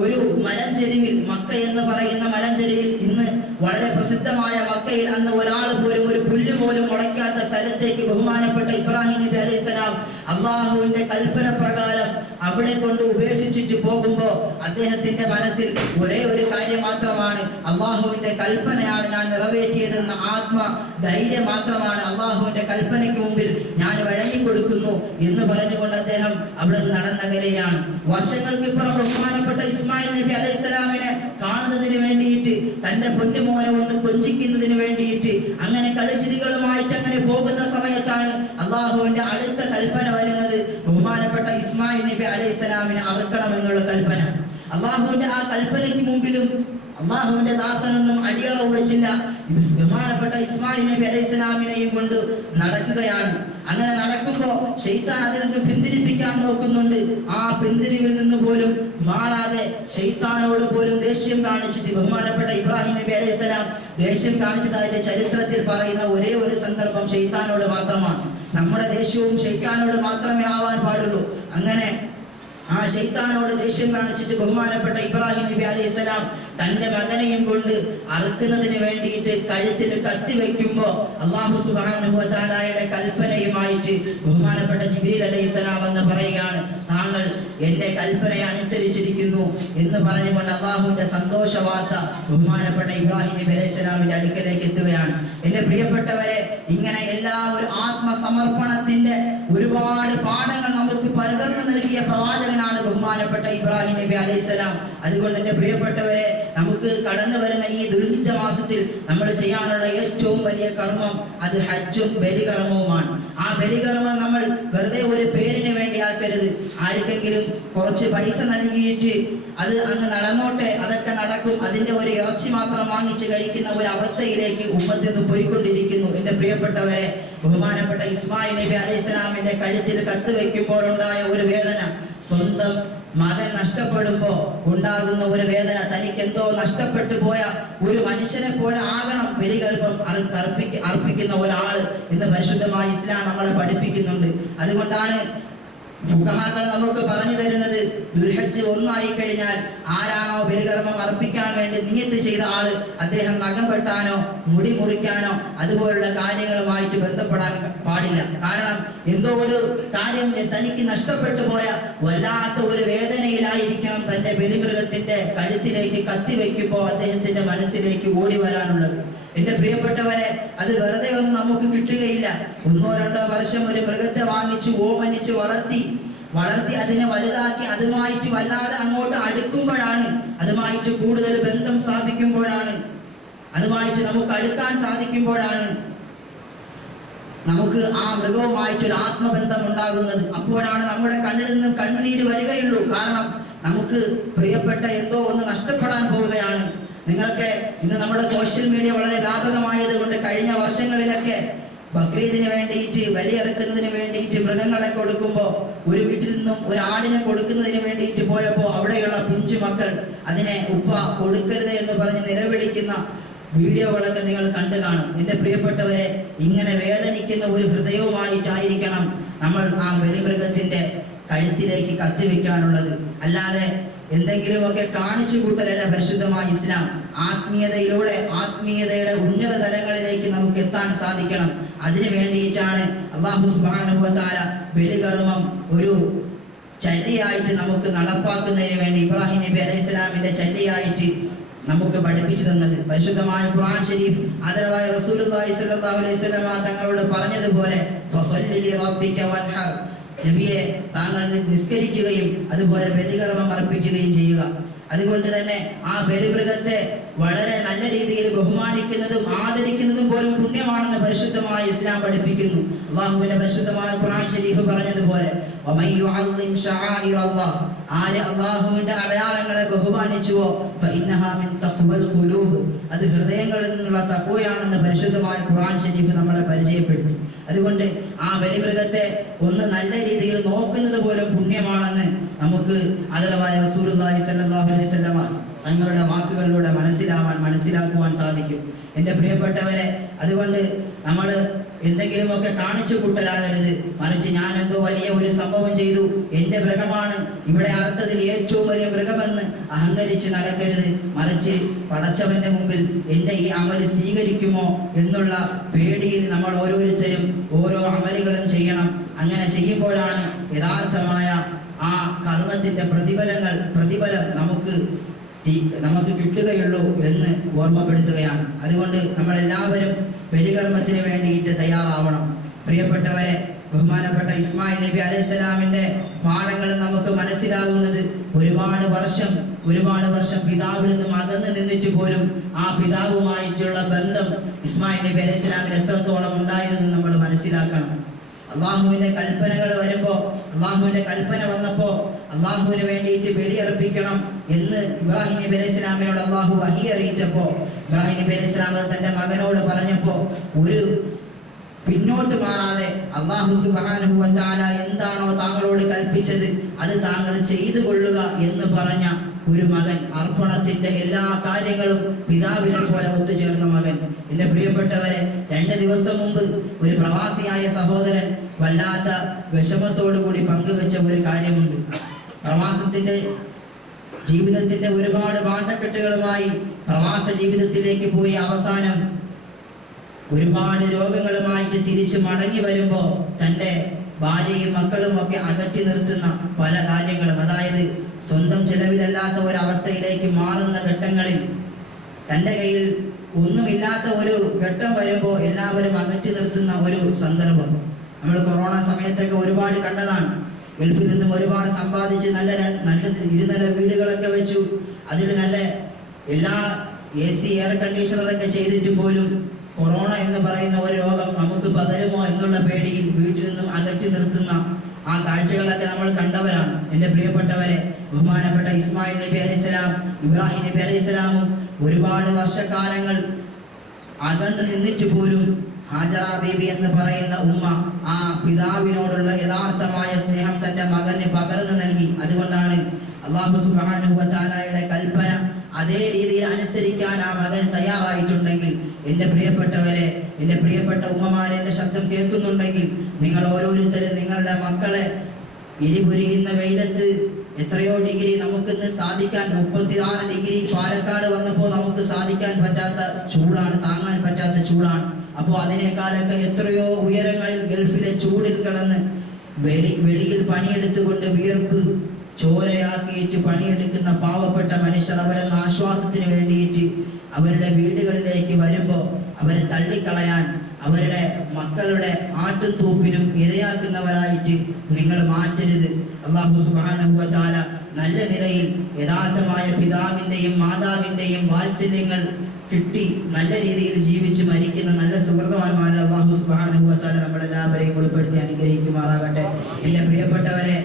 ഒരു മലഞ്ചെരിവിൽ, മക്ക എന്ന് പറയുന്ന മലഞ്ചെരിവിൽ, ഇന്ന് വളരെ പ്രസിദ്ധമായ മക്കയിൽ അന്ന് ഒരാൾ പോലും ഒരു പുല്ല് പോലും മുളയ്ക്കാത്ത സ്ഥലത്തേക്ക് ബഹുമാനപ്പെട്ട ഇബ്രാഹിം നബി അലൈഹി സ്വലാം അള്ളാഹുവിന്റെ കൽപ്പന പ്രകാരം അവിടെ കൊണ്ട് ഉപേക്ഷിച്ചിട്ട് പോകുമ്പോൾ അദ്ദേഹത്തിന്റെ മനസ്സിൽ ഒരേ ഒരു കാര്യം മാത്രമാണ്, അള്ളാഹുവിന്റെ കൽപ്പനയാണ് ഞാൻ നിറവേറ്റിയതെന്ന ആത്മധൈര്യം മാത്രമാണ്. അള്ളാഹുവിന്റെ കൽപ്പനയ്ക്ക് മുമ്പിൽ ഞാൻ വഴങ്ങിക്കൊടുക്കുന്നു എന്ന് പറഞ്ഞുകൊണ്ട് അദ്ദേഹം അവിടെ നടന്നകലെയാണ്. വർഷങ്ങൾക്ക് ഇപ്പുറം ബഹുമാനപ്പെട്ട ഇസ്മായിൽ നബി അലൈഹി സ്വലാമിനെ കാണുന്നതിന് വേണ്ടിയിട്ട്, തന്റെ പൊന്നുമോനെ ഒന്ന് കൊഞ്ചിക്കുന്നതിന് വേണ്ടിയിട്ട് അങ്ങനെ കളിച്ചിരികളുമായിട്ട് അങ്ങനെ പോകുന്ന സമയത്താണ് അള്ളാഹുവിന്റെ അടുത്ത കൽപ്പന വരുന്നത്. ബഹുമാനപ്പെട്ട ഇസ്മായിൽ നബി അലൈഹി സ്വലാമിനെ അറുക്കണമെന്നുള്ള കൽപ്പന. അള്ളാഹുവിന്റെ ആ കൽപ്പനയ്ക്ക് മുമ്പിലും അള്ളാഹുവിന്റെ ദാസനൊന്നും അടിയറവ് വെച്ചില്ല. ബഹുമാനപ്പെട്ട ഇസ്മായിൽ നബി അലൈഹി സ്വലാമിനെയും കൊണ്ട് നടക്കുകയാണ്. അങ്ങനെ നടക്കുമ്പോ ശൈത്താൻ അതിൽ നിന്ന് പിന്തിരിപ്പിക്കാൻ നോക്കുന്നുണ്ട്. ആ പിന്തിരിവിൽ നിന്ന് പോലും മാറാതെ ശൈത്താനോട് പോലും ദേഷ്യം കാണിച്ചിട്ട് ബഹുമാനപ്പെട്ട ഇബ്രാഹിം നബി അലൈഹി സ്വലാം ദേഷ്യം കാണിച്ചതായിട്ട് ചരിത്രത്തിൽ പറയുന്ന ഒരേ ഒരു സന്ദർഭം ശൈത്താനോട് മാത്രമാണ്. നമ്മുടെ ദേഷ്യവും ശൈത്താനോട് മാത്രമേ ആവാൻ പാടുള്ളൂ. അങ്ങനെ ആ ശൈത്താനോട് ദേഷ്യം കാണിച്ചിട്ട് ബഹുമാനപ്പെട്ട ഇബ്രാഹിം നബി അലൈഹി സ്വലാം തന്റെ മകനെയും കൊണ്ട് അറുക്കുന്നതിന് വേണ്ടിയിട്ട് കഴുത്തിൽ കത്തി വെക്കുമ്പോ അല്ലാഹു സുബ്ഹാനഹു വ തആലയുടെ കൽപ്പനയുമായിട്ട് ബഹുമാനപ്പെട്ട ജിബ്രീൽ അലൈഹിസ്സലാം എന്ന് പറയുകയാണ്, താങ്കൾ എന്റെ കൽപ്പനയെ അനുസരിച്ചിരിക്കുന്നു എന്ന് പറഞ്ഞുകൊണ്ട് അല്ലാഹുവിന്റെ സന്തോഷ വാർത്ത ബഹുമാനപ്പെട്ട ഇബ്രാഹിം നബി അലൈഹിസ്സലാമിന്റെ അടുക്കലേക്ക് എത്തുകയാണ്. എന്റെ പ്രിയപ്പെട്ടവരെ, ഇങ്ങനെ എല്ലാ ഒരു ആത്മസമർപ്പണത്തിന്റെ ഒരുപാട് പാഠങ്ങൾ നമുക്ക് പകർന്നു നൽകിയ പ്രവാചകനാണ് ബഹുമാനപ്പെട്ട ഇബ്രാഹിം നബി അലൈഹിസ്സലാം. അതുകൊണ്ട് എന്റെ പ്രിയപ്പെട്ടവരെ, നമുക്ക് കടന്നു വരുന്ന ഈ ദുൽഹിജ്ജ മാസത്തിൽ നമ്മൾ ചെയ്യാനുള്ള ഏറ്റവും വലിയ കർമ്മം അത് ഹജ്ജും ബലികർമ്മവുമാണ്. ആ ബലികർമ്മം നമ്മൾ വെറുതെ ഒരു പേരിന് വേണ്ടി ആക്കരുത്. ആർക്കെങ്കിലും കുറച്ച് പൈസ നൽകിയിട്ട് അത് അങ്ങ് നടന്നോട്ടെ, അതൊക്കെ നടക്കും, അതിന്റെ ഒരു ഇറച്ചി മാത്രം വാങ്ങിച്ച് കഴിക്കുന്ന ഒരു അവസ്ഥയിലേക്ക് ഉമ്മത്തിൽ നിന്ന് പോയിക്കൊണ്ടിരിക്കുന്നു. എന്റെ പ്രിയപ്പെട്ടവരെ, ബഹുമാനപ്പെട്ട ഇസ്മായിൽ നബി അലൈഹി സ്വലാമിന്റെ കഴുത്തിൽ കത്ത് വെക്കുമ്പോൾ ഉണ്ടായ ഒരു വേദന, സ്വന്തം മകൻ നഷ്ടപ്പെടുമ്പോ ഉണ്ടാകുന്ന ഒരു വേദന, തനിക്ക് എന്തോ നഷ്ടപ്പെട്ടു പോയ ഒരു മനുഷ്യനെ പോലെ ആകണം ബലികൽപ്പം അർപ്പിക്കുന്ന ഒരാൾ എന്ന് പരിശുദ്ധമായ ഇസ്ലാം നമ്മളെ പഠിപ്പിക്കുന്നുണ്ട്. അതുകൊണ്ടാണ് ഫുഖഹാക്കൾ നമുക്ക് പറഞ്ഞു തരുന്നത്, ദുൽഹജ്ജ് 1 ആയി കഴിഞ്ഞാൽ ആരാണോ ബലികർമ്മം അർപ്പിക്കാൻ വേണ്ടി നിയത്ത് ചെയ്ത ആള്, അദ്ദേഹം നഖം വെട്ടാനോ മുടി മുറിക്കാനോ അതുപോലുള്ള കാര്യങ്ങളുമായിട്ട് ബന്ധപ്പെടാൻ പാടില്ല. കാരണം എന്തോ ഒരു കാര്യം തനിക്ക് നഷ്ടപ്പെട്ടു പോയ വല്ലാത്ത ഒരു വേദനയിലായിരിക്കണം തന്റെ ബലിമൃഗത്തിന്റെ കഴുത്തിലേക്ക് കത്തി വെക്കുമ്പോൾ അദ്ദേഹത്തിന്റെ മനസ്സിലേക്ക് ഓടി വരാനുള്ളത്. എന്റെ പ്രിയപ്പെട്ടവരെ, അത് വെറുതെ ഒന്നും നമുക്ക് കിട്ടുകയില്ല. 1-2 വർഷം ഒരു മൃഗത്തെ വാങ്ങിച്ച് ഓമനിച്ച് വളർത്തി അതിനെ വലുതാക്കി അതുമായിട്ട് വല്ലാതെ അങ്ങോട്ട് അടുക്കുമ്പോഴാണ്, അതുമായിട്ട് കൂടുതൽ ബന്ധം സ്ഥാപിക്കുമ്പോഴാണ്, അതുമായിട്ട് നമുക്ക് അടുക്കാൻ സാധിക്കുമ്പോഴാണ് നമുക്ക് ആ മൃഗവുമായിട്ടൊരു ആത്മബന്ധം ഉണ്ടാകുന്നത്. അപ്പോഴാണ് നമ്മുടെ കണ്ണിൽ നിന്നും കണ്ണുനീര് വരികയുള്ളൂ. കാരണം നമുക്ക് പ്രിയപ്പെട്ട എന്തോ ഒന്ന് നഷ്ടപ്പെടാൻ പോവുകയാണ്. നിങ്ങൾക്ക് ഇന്ന് നമ്മുടെ സോഷ്യൽ മീഡിയ വളരെ വ്യാപകമായത് കൊണ്ട് കഴിഞ്ഞ വർഷങ്ങളിലൊക്കെ ബക്രീദിന് വേണ്ടിയിട്ട് ബലിയെറുക്കുന്നതിന് വേണ്ടിയിട്ട് മൃഗങ്ങളെ കൊടുക്കുമ്പോൾ ഒരു വീട്ടിൽ നിന്നും ഒരു ആടിനെ കൊടുക്കുന്നതിന് വേണ്ടിയിട്ട് പോയപ്പോൾ അവിടെയുള്ള പിഞ്ചു മക്കൾ അതിനെ ഉപ്പ കൊടുക്കരുത് എന്ന് പറഞ്ഞ് നിലവിളിക്കുന്ന വീഡിയോകളൊക്കെ നിങ്ങൾ കണ്ടു കാണും. എന്റെ പ്രിയപ്പെട്ടവരെ, ഇങ്ങനെ വേദനിക്കുന്ന ഒരു ഹൃദയവുമായിട്ടായിരിക്കണം നമ്മൾ ആ ബലിമൃഗത്തിന്റെ കഴുത്തിലേക്ക് കത്തിവെക്കാനുള്ളത്. അല്ലാതെ എന്തെങ്കിലുമൊക്കെ കാണിച്ചു കൂട്ടലല്ല പരിശുദ്ധമായ ഇസ്ലാം. ആത്മീയതയിലൂടെ ആത്മീയതയുടെ ഉന്നത തലങ്ങളിലേക്ക് നമുക്ക് എത്താൻ സാധിക്കണം. അതിനു വേണ്ടിയിട്ടാണ് അല്ലാഹു സുബ്ഹാനഹു വ തആല ബലികർമ്മം ഒരു ചര്യയായിട്ട് നമുക്ക് നടപ്പാക്കുന്നതിന് വേണ്ടി ഇബ്രാഹിം നബി അലൈഹി സ്വലാമിന്റെ ചര്യയായിട്ട് നമുക്ക് പഠിപ്പിച്ചു തന്നത്. പരിശുദ്ധമായ ഖുർആൻ ഷരീഫ് ആദരവായ റസൂലുള്ളാഹി സ്വല്ലല്ലാഹു അലൈഹി വസല്ലം തങ്ങളോട് പറഞ്ഞതുപോലെ ഫസല്ലി ലിറബ്ബിക വൻഹർ, നബിയെ താങ്കൾ നിസ്കരിക്കുകയും അതുപോലെ ബലികർമ്മം അർപ്പിക്കുകയും ചെയ്യുക. അതുകൊണ്ട് തന്നെ ആ ബലിമൃഗത്തെ വളരെ നല്ല രീതിയിൽ ബഹുമാനിക്കുന്നതും ആദരിക്കുന്നതും പോലും പുണ്യമാണെന്ന് പരിശുദ്ധ പരിശുദ്ധമായ ഇസ്ലാം പഠിപ്പിക്കുന്നു. അല്ലാഹുവിന്റെ പരിശുദ്ധമായ ഖുർആൻ ശരീഫ് പറഞ്ഞതുപോലെ വമൻ യുഅല്ലിം ശആഇറല്ലാഹ്, ആര് അല്ലാഹുവിന്റെ അടയാളങ്ങളെ ബഹുമാനിച്ചുവോ ഫഇന്നഹാ മിൻ തഖ്വൽ ഖുലൂബ്, അത് ഹൃദയങ്ങളിൽ നിന്നുള്ള തഖ്വയാണെന്ന് പരിശുദ്ധമായ ഖുർആൻ ശരീഫ് നമ്മളെ പരിചയപ്പെടുത്തി. അതുകൊണ്ട് ആ ബലിമൃഗത്തെ ഒന്ന് നല്ല രീതിയിൽ നോക്കുന്നത് പോലും പുണ്യമാണെന്ന് നമുക്ക് ആദരവായ റസൂലുള്ളാഹി സ്വല്ലല്ലാഹു അലൈഹി വസല്ലം തങ്ങളുടെ വാക്കുകളിലൂടെ മനസ്സിലാക്കുവാൻ സാധിക്കും. എൻ്റെ പ്രിയപ്പെട്ടവരെ, അതുകൊണ്ട് നമ്മൾ എന്തെങ്കിലുമൊക്കെ കാണിച്ചു കൂട്ടലാകരുത്. മറിച്ച് ഞാൻ എന്തോ വലിയ ഒരു സംഭവം ചെയ്തു, എൻ്റെ മൃഗമാണ് ഇവിടെ അർത്ഥത്തിൽ ഏറ്റവും വലിയ മൃഗമെന്ന് അഹങ്കരിച്ച് നടക്കരുത്. മറിച്ച് പടച്ചവന്റെ മുമ്പിൽ എൻ്റെ ഈ അമല് സ്വീകരിക്കുമോ എന്നുള്ള പേടിയിൽ നമ്മൾ ഓരോരുത്തരും ഓരോ അമലുകളും ചെയ്യണം. അങ്ങനെ ചെയ്യുമ്പോഴാണ് യഥാർത്ഥമായ ആ കർമ്മത്തിന്റെ പ്രതിഫലം നമുക്ക് കിട്ടുകയുള്ളൂ എന്ന് ഓർമ്മപ്പെടുത്തുകയാണ്. അതുകൊണ്ട് നമ്മളെല്ലാവരും ബലികർമ്മത്തിന് വേണ്ടിയിട്ട് തയ്യാറാവണം. പ്രിയപ്പെട്ടവരെ, ബഹുമാനപ്പെട്ട ഇസ്മായിൽ നബി അലൈഹിസ്സലാമിന്റെ പാഠങ്ങൾ നമുക്ക് മനസ്സിലാവുന്നത് ഒരുപാട് വർഷം പിതാവിൽ നിന്നും അകന്ന് നിന്നിട്ട് പോലും ആ പിതാവുമായിട്ടുള്ള ബന്ധം ഇസ്മായിൽ നബി അലൈഹിസ്സലാമിന് എത്രത്തോളം ഉണ്ടായിരുന്നു നമ്മൾ മനസ്സിലാക്കണം. അള്ളാഹുവിന്റെ കൽപ്പനകൾ വരുമ്പോ, അള്ളാഹുവിന്റെ കൽപ്പന വന്നപ്പോ അള്ളാഹുവിന് വേണ്ടിയിട്ട് ബലിയർപ്പിക്കണം എന്ന് ഇബ്രാഹിം നബി അലൈഹി സ്വലാമിനോട് അള്ളാഹു വഹി അറിയിച്ചപ്പോ, ഇബ്രാഹിം നബി അലൈഹി സ്വലാം തന്റെ മകനോട് പറഞ്ഞപ്പോ ഒരു പിന്നോട്ട് മാറാതെ അള്ളാഹു സുബ്ഹാനഹു വ തആല എന്താണോ താങ്കളോട് കൽപ്പിച്ചത് അത് താങ്കൾ ചെയ്തു കൊള്ളുക എന്ന് പറഞ്ഞ ഒരു മകൻ, അർപ്പണത്തിന്റെ എല്ലാ കാര്യങ്ങളും പിതാവിനെ പോലെ ഒത്തുചേർന്ന മകൻ. എന്റെ പ്രിയപ്പെട്ടവരെ, 2 ദിവസം മുമ്പ് ഒരു പ്രവാസിയായ സഹോദരൻ വല്ലാത്ത വിഷമത്തോടു കൂടി പങ്കുവെച്ച ഒരു കാര്യമുണ്ട്. പ്രവാസത്തിന്റെ ജീവിതത്തിന്റെ ഒരുപാട് വാണ്ടക്കെട്ടുകളുമായി പ്രവാസ ജീവിതത്തിലേക്ക് പോയി അവസാനം ഒരുപാട് രോഗങ്ങളുമായിട്ട് തിരിച്ചു മടങ്ങി വരുമ്പോ തൻ്റെ ഭാര്യയും മക്കളും ഒക്കെ അകറ്റി നിർത്തുന്ന പല കാര്യങ്ങളും, അതായത് സ്വന്തം ചെലവിലല്ലാത്ത ഒരവസ്ഥയിലേക്ക് മാറുന്ന ഘട്ടങ്ങളിൽ തൻ്റെ കയ്യിൽ ഒന്നുമില്ലാത്ത ഒരു ഘട്ടം വരുമ്പോൾ എല്ലാവരും അകറ്റി നിർത്തുന്ന ഒരു സന്ദർഭം നമ്മൾ കൊറോണ സമയത്തൊക്കെ ഒരുപാട് കണ്ടതാണ്. ഗൾഫിൽ നിന്നും ഒരുപാട് സമ്പാദിച്ച് നല്ല ഇരുനില വീടുകളൊക്കെ വെച്ചു, അതിൽ നല്ല എല്ലാ AC എയർ കണ്ടീഷണറൊക്കെ ചെയ്തിട്ട് പോലും കൊറോണ എന്ന് പറയുന്ന ഒരു രോഗം നമുക്ക് പകരുമോ എന്നുള്ള പേടിയിൽ വീട്ടിൽ നിന്നും അകറ്റി നിർത്തുന്ന ആ കാഴ്ചകളൊക്കെ നമ്മൾ കണ്ടവരാണ്. എൻ്റെ പ്രിയപ്പെട്ടവരെ, ബഹുമാനപ്പെട്ട ഇസ്മായിൽ നബി അലൈഹിസ്സലാം, ഇബ്രാഹിം നബി അലൈഹിസ്സലാമും ഒരുപാട് വർഷക്കാലങ്ങൾ അകന്ന് നിന്നിട്ട് പോലും ഹാജറ ബീബി എന്ന് പറയുന്ന ഉമ്മ ആ പിതാവിനോടുള്ള യഥാർത്ഥമായ സ്നേഹം തന്റെ മകന് പകർന്നു നൽകി. അതുകൊണ്ടാണ് അല്ലാഹു സുബ്ഹാനഹു വ തആലയുടെ കൽപ്പന അതേ രീതിയിൽ അനുസരിക്കാൻ ആ മകൻ തയ്യാറായിട്ടുണ്ടെങ്കിൽ, എൻ്റെ പ്രിയപ്പെട്ടവരെ, എൻ്റെ പ്രിയപ്പെട്ട ഉമ്മമാരെ, എൻ്റെ ശബ്ദം കേൾക്കുന്നുണ്ടെങ്കിൽ നിങ്ങൾ ഓരോരുത്തരും നിങ്ങളുടെ മക്കളെ എരിപുരിയുന്ന വെയിലത്ത് എത്രയോ ഡിഗ്രി നമുക്കിന്ന് സാധിക്കാൻ 36 ഡിഗ്രി പാലക്കാട് വന്നപ്പോൾ നമുക്ക് സാധിക്കാൻ പറ്റാത്ത ചൂടാണ്, താങ്ങാൻ പറ്റാത്ത ചൂടാണ്. അപ്പോൾ അതിനേക്കാളൊക്കെ എത്രയോ ഉയരങ്ങളിൽ ഗൾഫിലെ ചൂടിൽ കിടന്ന് വെളിയിൽ പണിയെടുത്തുകൊണ്ട് വിയർപ്പ് ചോരയാക്കിയിട്ട് പണിയെടുക്കുന്ന പാവപ്പെട്ട മനുഷ്യർ അവരെന്ന ആശ്വാസത്തിന് വേണ്ടിയിട്ട് അവരുടെ വീടുകളിലേക്ക് വരുമ്പോൾ അവരെ തള്ളിക്കളയാൻ, അവരുടെ മക്കളുടെ ആട്ടുംതൂപ്പിനും ഇരയാക്കുന്നവരായിട്ട് നിങ്ങൾ മാറ്റരുത്. അല്ലാഹു സുബ്ഹാനഹു വ തആല നല്ല നിലയിൽ യഥാർത്ഥമായ പിതാവിൻ്റെയും മാതാവിൻ്റെയും വാത്സല്യങ്ങൾ കിട്ടി നല്ല രീതിയിൽ ജീവിച്ച് മരിക്കുന്ന നല്ല സുഹൃതവാന്മാരെ അല്ലാഹു സുബ്ഹാനഹു വ തആല നമ്മളെല്ലാവരെയും ഉൾപ്പെടുത്തി അനുഗ്രഹിക്കുമാറാകട്ടെ. എൻ്റെ പ്രിയപ്പെട്ടവരെ,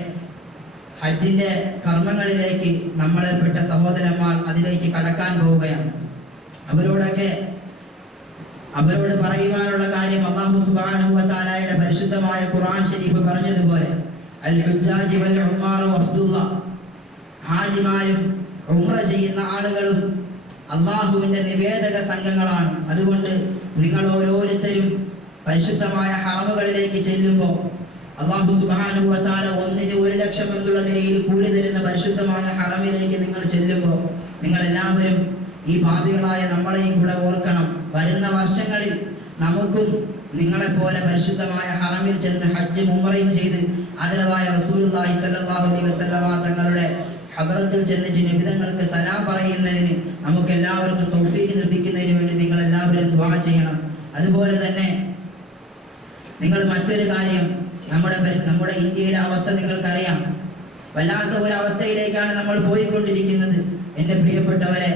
ഹജ്ജിന്റെ കർമ്മങ്ങളിലേക്ക് നമ്മളെപ്പെട്ട സഹോദരന്മാർ അതിലേക്ക് കടക്കാൻ പോവുകയാണ്. അവരോട് പറയുവാനുള്ള കാര്യം അല്ലാഹു സുബ്ഹാനഹു വ തആലയുടെ പരിശുദ്ധമായ ഖുർആൻ ശരീഫ് പറഞ്ഞതുപോലെ അൽ ഹുജ്ജാജി വൽ ഉമ്മാറു അഫ്ദുല്ലാഹ്, ഹാജിമാരും ഉംറ ചെയ്യുന്ന ആളുകളും അല്ലാഹുവിന്റെ നിവേദക സംഘങ്ങളാണ്. അതുകൊണ്ട് നിങ്ങൾ ഓരോരുത്തരും പരിശുദ്ധമായ ഹറമുകളിലേക്ക് ചെല്ലുമ്പോൾ അല്ലാഹു സുബ്ഹാനഹു വ തആല 1,00,000 എന്നുള്ള നിലയിൽ കൂലി തരുന്ന പരിശുദ്ധമായ ഹറമിലേക്ക് നിങ്ങൾ ചെല്ലുമ്പോൾ നിങ്ങൾ എല്ലാവരും ഈ പാപികളായ നമ്മളെയും കൂടെ ഓർക്കണം. വരുന്ന വർഷങ്ങളിൽ നമുക്കും നിങ്ങളെപ്പോലെ പരിശുദ്ധമായ ഹറമിൽ ചെന്ന് ഹജ്ജും ഉംറയും ചെയ്ത് ആദരവായ റസൂലുള്ളാഹി സ്വല്ലല്ലാഹു അലൈഹി വസല്ലമ തങ്ങളുടെ ഹദറത്തിൽ ചെന്നിട്ട് നബിതങ്ങൾക്ക് സലാം പറയുന്നതിന് നമുക്ക് എല്ലാവർക്കും തൗഫീഖ് ലഭിക്കുന്നതിന് വേണ്ടി നിങ്ങൾ എല്ലാവരും ദുആ ചെയ്യണം. അതുപോലെ തന്നെ നിങ്ങൾ മറ്റൊരു കാര്യം, നമ്മുടെ ഇന്ത്യയിലെ അവസ്ഥ നിങ്ങൾക്കറിയാം. വല്ലാത്ത ഒരു അവസ്ഥയിലേക്കാണ് നമ്മൾ പോയിക്കൊണ്ടിരിക്കുന്നത്. എൻ്റെ പ്രിയപ്പെട്ടവരെ,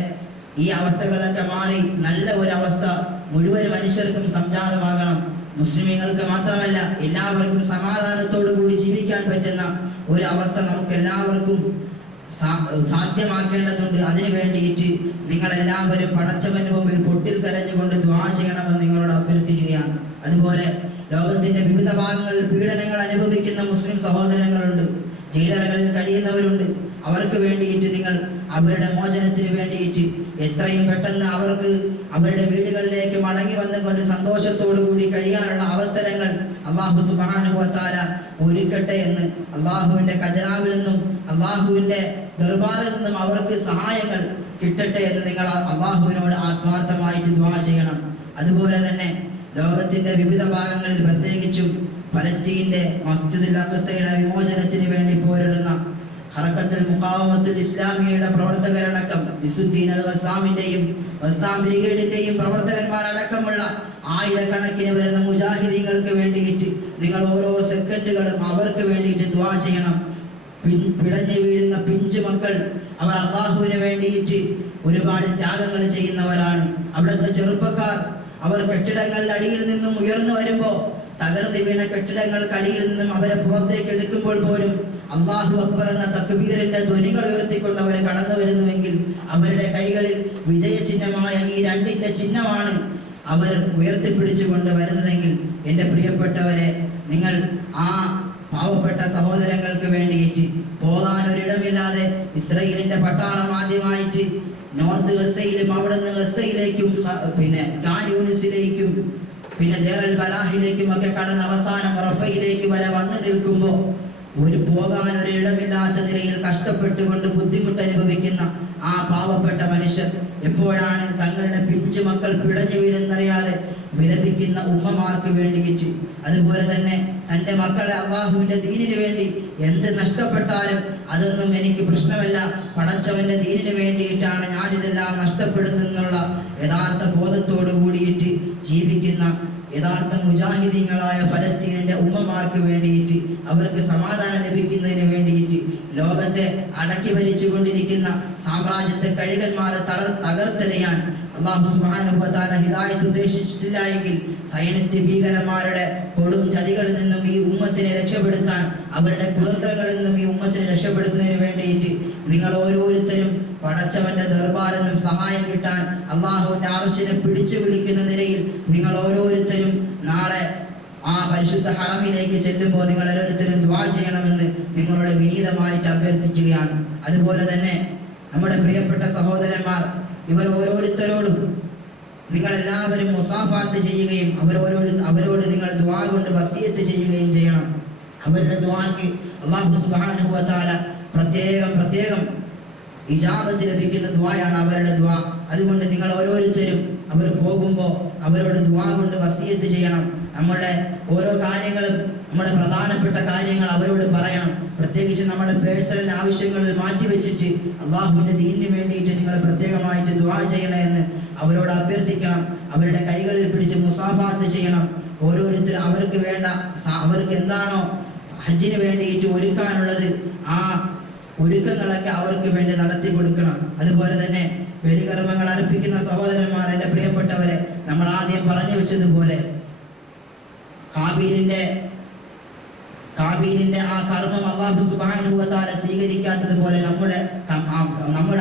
ഈ അവസ്ഥകളൊക്കെ മാറി നല്ല ഒരു അവസ്ഥ മുഴുവൻ മനുഷ്യർക്കും സംജാതമാകണം. മുസ്ലിമീങ്ങൾക്ക് മാത്രമല്ല എല്ലാവർക്കും സമാധാനത്തോടു കൂടി ജീവിക്കാൻ പറ്റുന്ന ഒരു അവസ്ഥ നമുക്ക് എല്ലാവർക്കും സാധ്യമാക്കേണ്ടതുണ്ട്. അതിനു വേണ്ടിയിട്ട് നിങ്ങളെല്ലാവരും പടച്ചവന്റെ മുമ്പിൽ പൊട്ടിൽ കരഞ്ഞുകൊണ്ട് ദുആ ചെയ്യണമെന്ന് നിങ്ങളോട് അഭ്യർത്ഥിക്കുകയാണ്. അതുപോലെ ലോകത്തിന്റെ വിവിധ ഭാഗങ്ങളിൽ പീഡനങ്ങൾ അനുഭവിക്കുന്ന മുസ്ലിം സഹോദരങ്ങളുണ്ട്, ജയിലറകളിൽ കഴിയുന്നവരുണ്ട്. അവർക്ക് വേണ്ടിയിട്ട് നിങ്ങൾ അവരുടെ മോചനത്തിന് വേണ്ടിയിട്ട് എത്രയും പെട്ടെന്ന് അവർക്ക് അവരുടെ വീടുകളിലേക്ക് മടങ്ങി വന്നുകൊണ്ട് സന്തോഷത്തോടു കൂടി കഴിയാനുള്ള അവസരങ്ങൾ അല്ലാഹു സുബ്ഹാനഹു വ തആല ഒരുക്കട്ടെ എന്ന് അല്ലാഹുവിന്റെ ഖജനാവിൽ നിന്നും അല്ലാഹുവിന്റെ ദർബാറിൽ നിന്നും അവർക്ക് സഹായങ്ങൾ കിട്ടട്ടെ എന്ന് നിങ്ങൾ അല്ലാഹുവിനോട് ആത്മാർത്ഥമായിട്ട് ദുആ ചെയ്യണം. അതുപോലെ തന്നെ ലോകത്തിന്റെ വിവിധ ഭാഗങ്ങളിൽ പ്രത്യേകിച്ചും ഫലസ്തീന്റെ മസ്ജിദുൽ അഖ്സയുടെ വിമോചനത്തിന് വേണ്ടി പോരിടുന്ന ഹറക്കത്തുൽ മുഖാവമത്തുൽ ഇസ്ലാമിയുടെ പ്രവർത്തകരടക്കം ഇസുദ്ദീൻ അൽ ഖസ്സാമിന്റെയും ഖസ്സാം ബ്രിഗേഡിന്റെയും പ്രവർത്തകന്മാരടക്കമുള്ള ആയിരക്കണക്കിന് വരുന്ന മുജാഹിദീങ്ങൾക്ക് വേണ്ടിയിട്ട് നിങ്ങൾ ഓരോ സെക്കൻഡുകളും അവർക്ക് വേണ്ടിയിട്ട് ദുആ ചെയ്യണം. പിടഞ്ഞു വീഴുന്ന പിഞ്ചു മക്കൾ അവർ അല്ലാഹുവിന് വേണ്ടിയിട്ട് ഒരുപാട് ത്യാഗങ്ങൾ ചെയ്യുന്നവരാണ്. അവിടുത്തെ ചെറുപ്പക്കാർ അവർ കെട്ടിടങ്ങളുടെ അടിയിൽ നിന്നും ഉയർന്നു വരുമ്പോൾ തകർന്നു വീണ കെട്ടിടങ്ങൾക്ക് അടിയിൽ നിന്നും അവരെ പുറത്തേക്ക് എടുക്കുമ്പോൾ പോലും അല്ലാഹു അക്ബർ എന്ന തക്ബീറിന്റെ ധ്വനികൾ ഉയർത്തിക്കൊണ്ട് അവർ കടന്നു വരുന്നുവെങ്കിൽ അവരുടെ കൈകളിൽ വിജയ ചിഹ്നമായ ഈ രണ്ടിന്റെ ചിഹ്നമാണ് അവർ ഉയർത്തിപ്പിടിച്ചുകൊണ്ട് വരുന്നതെങ്കിൽ എൻ്റെ പ്രിയപ്പെട്ടവരെ, നിങ്ങൾ ആ പാവപ്പെട്ട സഹോദരങ്ങൾക്ക് വേണ്ടിയിട്ട് പോകാൻ ഒരിടമില്ലാതെ ഇസ്രായേലിന്റെ പട്ടാളം ആദ്യമായിട്ട് നോർത്ത് ഗസയിലും അവിടെ നിന്ന് ഗസയിലേക്കും പിന്നെ ഖാൻ യൂനിസിലേക്കും പിന്നെ ദേറൽ ബലാഹിലേക്കും ഒക്കെ കടന്ന് അവസാനം റഫയിലേക്ക് വരെ വന്നു നിൽക്കുമ്പോൾ പോകാൻ ഒരിടമില്ലാത്ത നിലയിൽ കഷ്ടപ്പെട്ടുകൊണ്ട് ബുദ്ധിമുട്ട് അനുഭവിക്കുന്ന ആ പാവപ്പെട്ട മനുഷ്യർ എപ്പോഴാണ് തങ്ങളുടെ പിഞ്ചു മക്കൾ പിടഞ്ഞു വീഴുന്നറിയാതെ വിലപിക്കുന്ന ഉമ്മമാർക്ക് വേണ്ടിയിട്ട്, അതുപോലെ തന്നെ തൻ്റെ മക്കളെ അള്ളാഹുവിന്റെ ദീനിന് വേണ്ടി എന്ത് നഷ്ടപ്പെട്ടാലും അതൊന്നും എനിക്ക് പ്രശ്നമല്ല, പടച്ചവന്റെ ദീനിന് വേണ്ടിയിട്ടാണ് ഞാനിതെല്ലാം നഷ്ടപ്പെടുത്തുന്നുള്ള യഥാർത്ഥ ബോധത്തോടു കൂടിയിട്ട് ജീവിക്കുന്ന യഥാർത്ഥ മുജാഹിദീങ്ങളായ ഫലസ്തീനിന്റെ ഉമ്മമാർക്ക് വേണ്ടിയിട്ട് അവർക്ക് സമാധാനം ലഭിക്കുന്നതിന് വേണ്ടിയിട്ട് ലോകത്തെ അടക്കി ഭരിച്ചുകൊണ്ടിരിക്കുന്ന സാമ്രാജ്യത്തെ കഴുകന്മാരെ തകർത്തെറിയാൻ അല്ലാഹു സുബ്ഹാനഹു വ തആല ഹിദായത്ത് ഉദ്ദേശിച്ചിട്ടില്ല എങ്കിൽ സയനിസ്റ്റ് ഭീകരന്മാരുടെ കൊടും ചതികളിൽ നിന്നും ഈ ഉമ്മത്തിനെ രക്ഷപ്പെടുത്താൻ, അവരുടെ കുതന്ത്രങ്ങളിൽ നിന്നും ഈ ഉമ്മത്തിനെ രക്ഷപ്പെടുത്തുന്നതിന് വേണ്ടിയിട്ട് നിങ്ങൾ ഓരോരുത്തരും പടച്ചവന്റെ ദർബാറിൽ നിന്നും സഹായം കിട്ടാൻ അള്ളാഹുവിന്റെ അർശിനെ പിടിച്ചു വിളിക്കുന്ന നിലയിൽ നിങ്ങൾ ഓരോരുത്തരും നാളെ ആ പരിശുദ്ധ ഹറമിലേക്ക് ചെല്ലുമ്പോൾ നിങ്ങൾ ഓരോരുത്തരും ദുആ ചെയ്യണമെന്ന് നിങ്ങളോട് വിനീതമായിട്ട് അഭ്യർത്ഥിക്കുകയാണ്. അതുപോലെ തന്നെ നമ്മുടെ പ്രിയപ്പെട്ട സഹോദരന്മാർ, ഇവർ ഓരോരുത്തരോടും നിങ്ങൾ എല്ലാവരും മുസാഫാത്ത് ചെയ്യുകയും അവരോട് നിങ്ങൾ ദുആ കൊണ്ട് വസിയത്ത് ചെയ്യുകയും ചെയ്യണം. അവരുടെ ദുആക്ക് അല്ലാഹു സുബ്ഹാനഹു വ തആല പ്രത്യേകം ഇജാബത്ത് ലഭിക്കുന്ന ദുആയാണ് അവരുടെ ദുആ. അതുകൊണ്ട് നിങ്ങൾ ഓരോരുത്തരും അവർ പോകുമ്പോൾ അവരോട് ദുആ കൊണ്ട് വസിയത്ത് ചെയ്യണം. നമ്മുടെ ഓരോ കാര്യങ്ങളും, നമ്മുടെ പ്രധാനപ്പെട്ട കാര്യങ്ങൾ അവരോട് പറയണം. പ്രത്യേകിച്ച് നമ്മുടെ പേഴ്സണൽ ആവശ്യങ്ങളിൽ മാറ്റിവെച്ചിട്ട് അള്ളാഹുവിന്റെ ദീനിന് വേണ്ടിയിട്ട് നിങ്ങൾ പ്രത്യേകമായിട്ട് ദുആ ചെയ്യണമെന്ന് അവരോട് അഭ്യർത്ഥിക്കണം. അവരുടെ കൈകളിൽ പിടിച്ച് മുസാഫാത്ത് ചെയ്യണം. ഓരോരുത്തർ അവർക്ക് എന്താണോ ഹജ്ജിന് വേണ്ടിയിട്ട് ഒരുക്കാനുള്ളത് ആ ഒരുക്കങ്ങളൊക്കെ അവർക്ക് വേണ്ടി നടത്തി കൊടുക്കണം. അതുപോലെ തന്നെ ബലികർമ്മങ്ങൾ അർപ്പിക്കുന്ന സഹോദരന്മാർ, എൻ്റെ പ്രിയപ്പെട്ടവരെ, നമ്മൾ ആദ്യം പറഞ്ഞു വെച്ചതുപോലെ കാബീലിന്റെ ആ കർമ്മം അല്ലാഹു സുബ്ഹാനഹു വ തആല സ്വീകരിക്കാത്തതുപോലെ നമ്മുടെ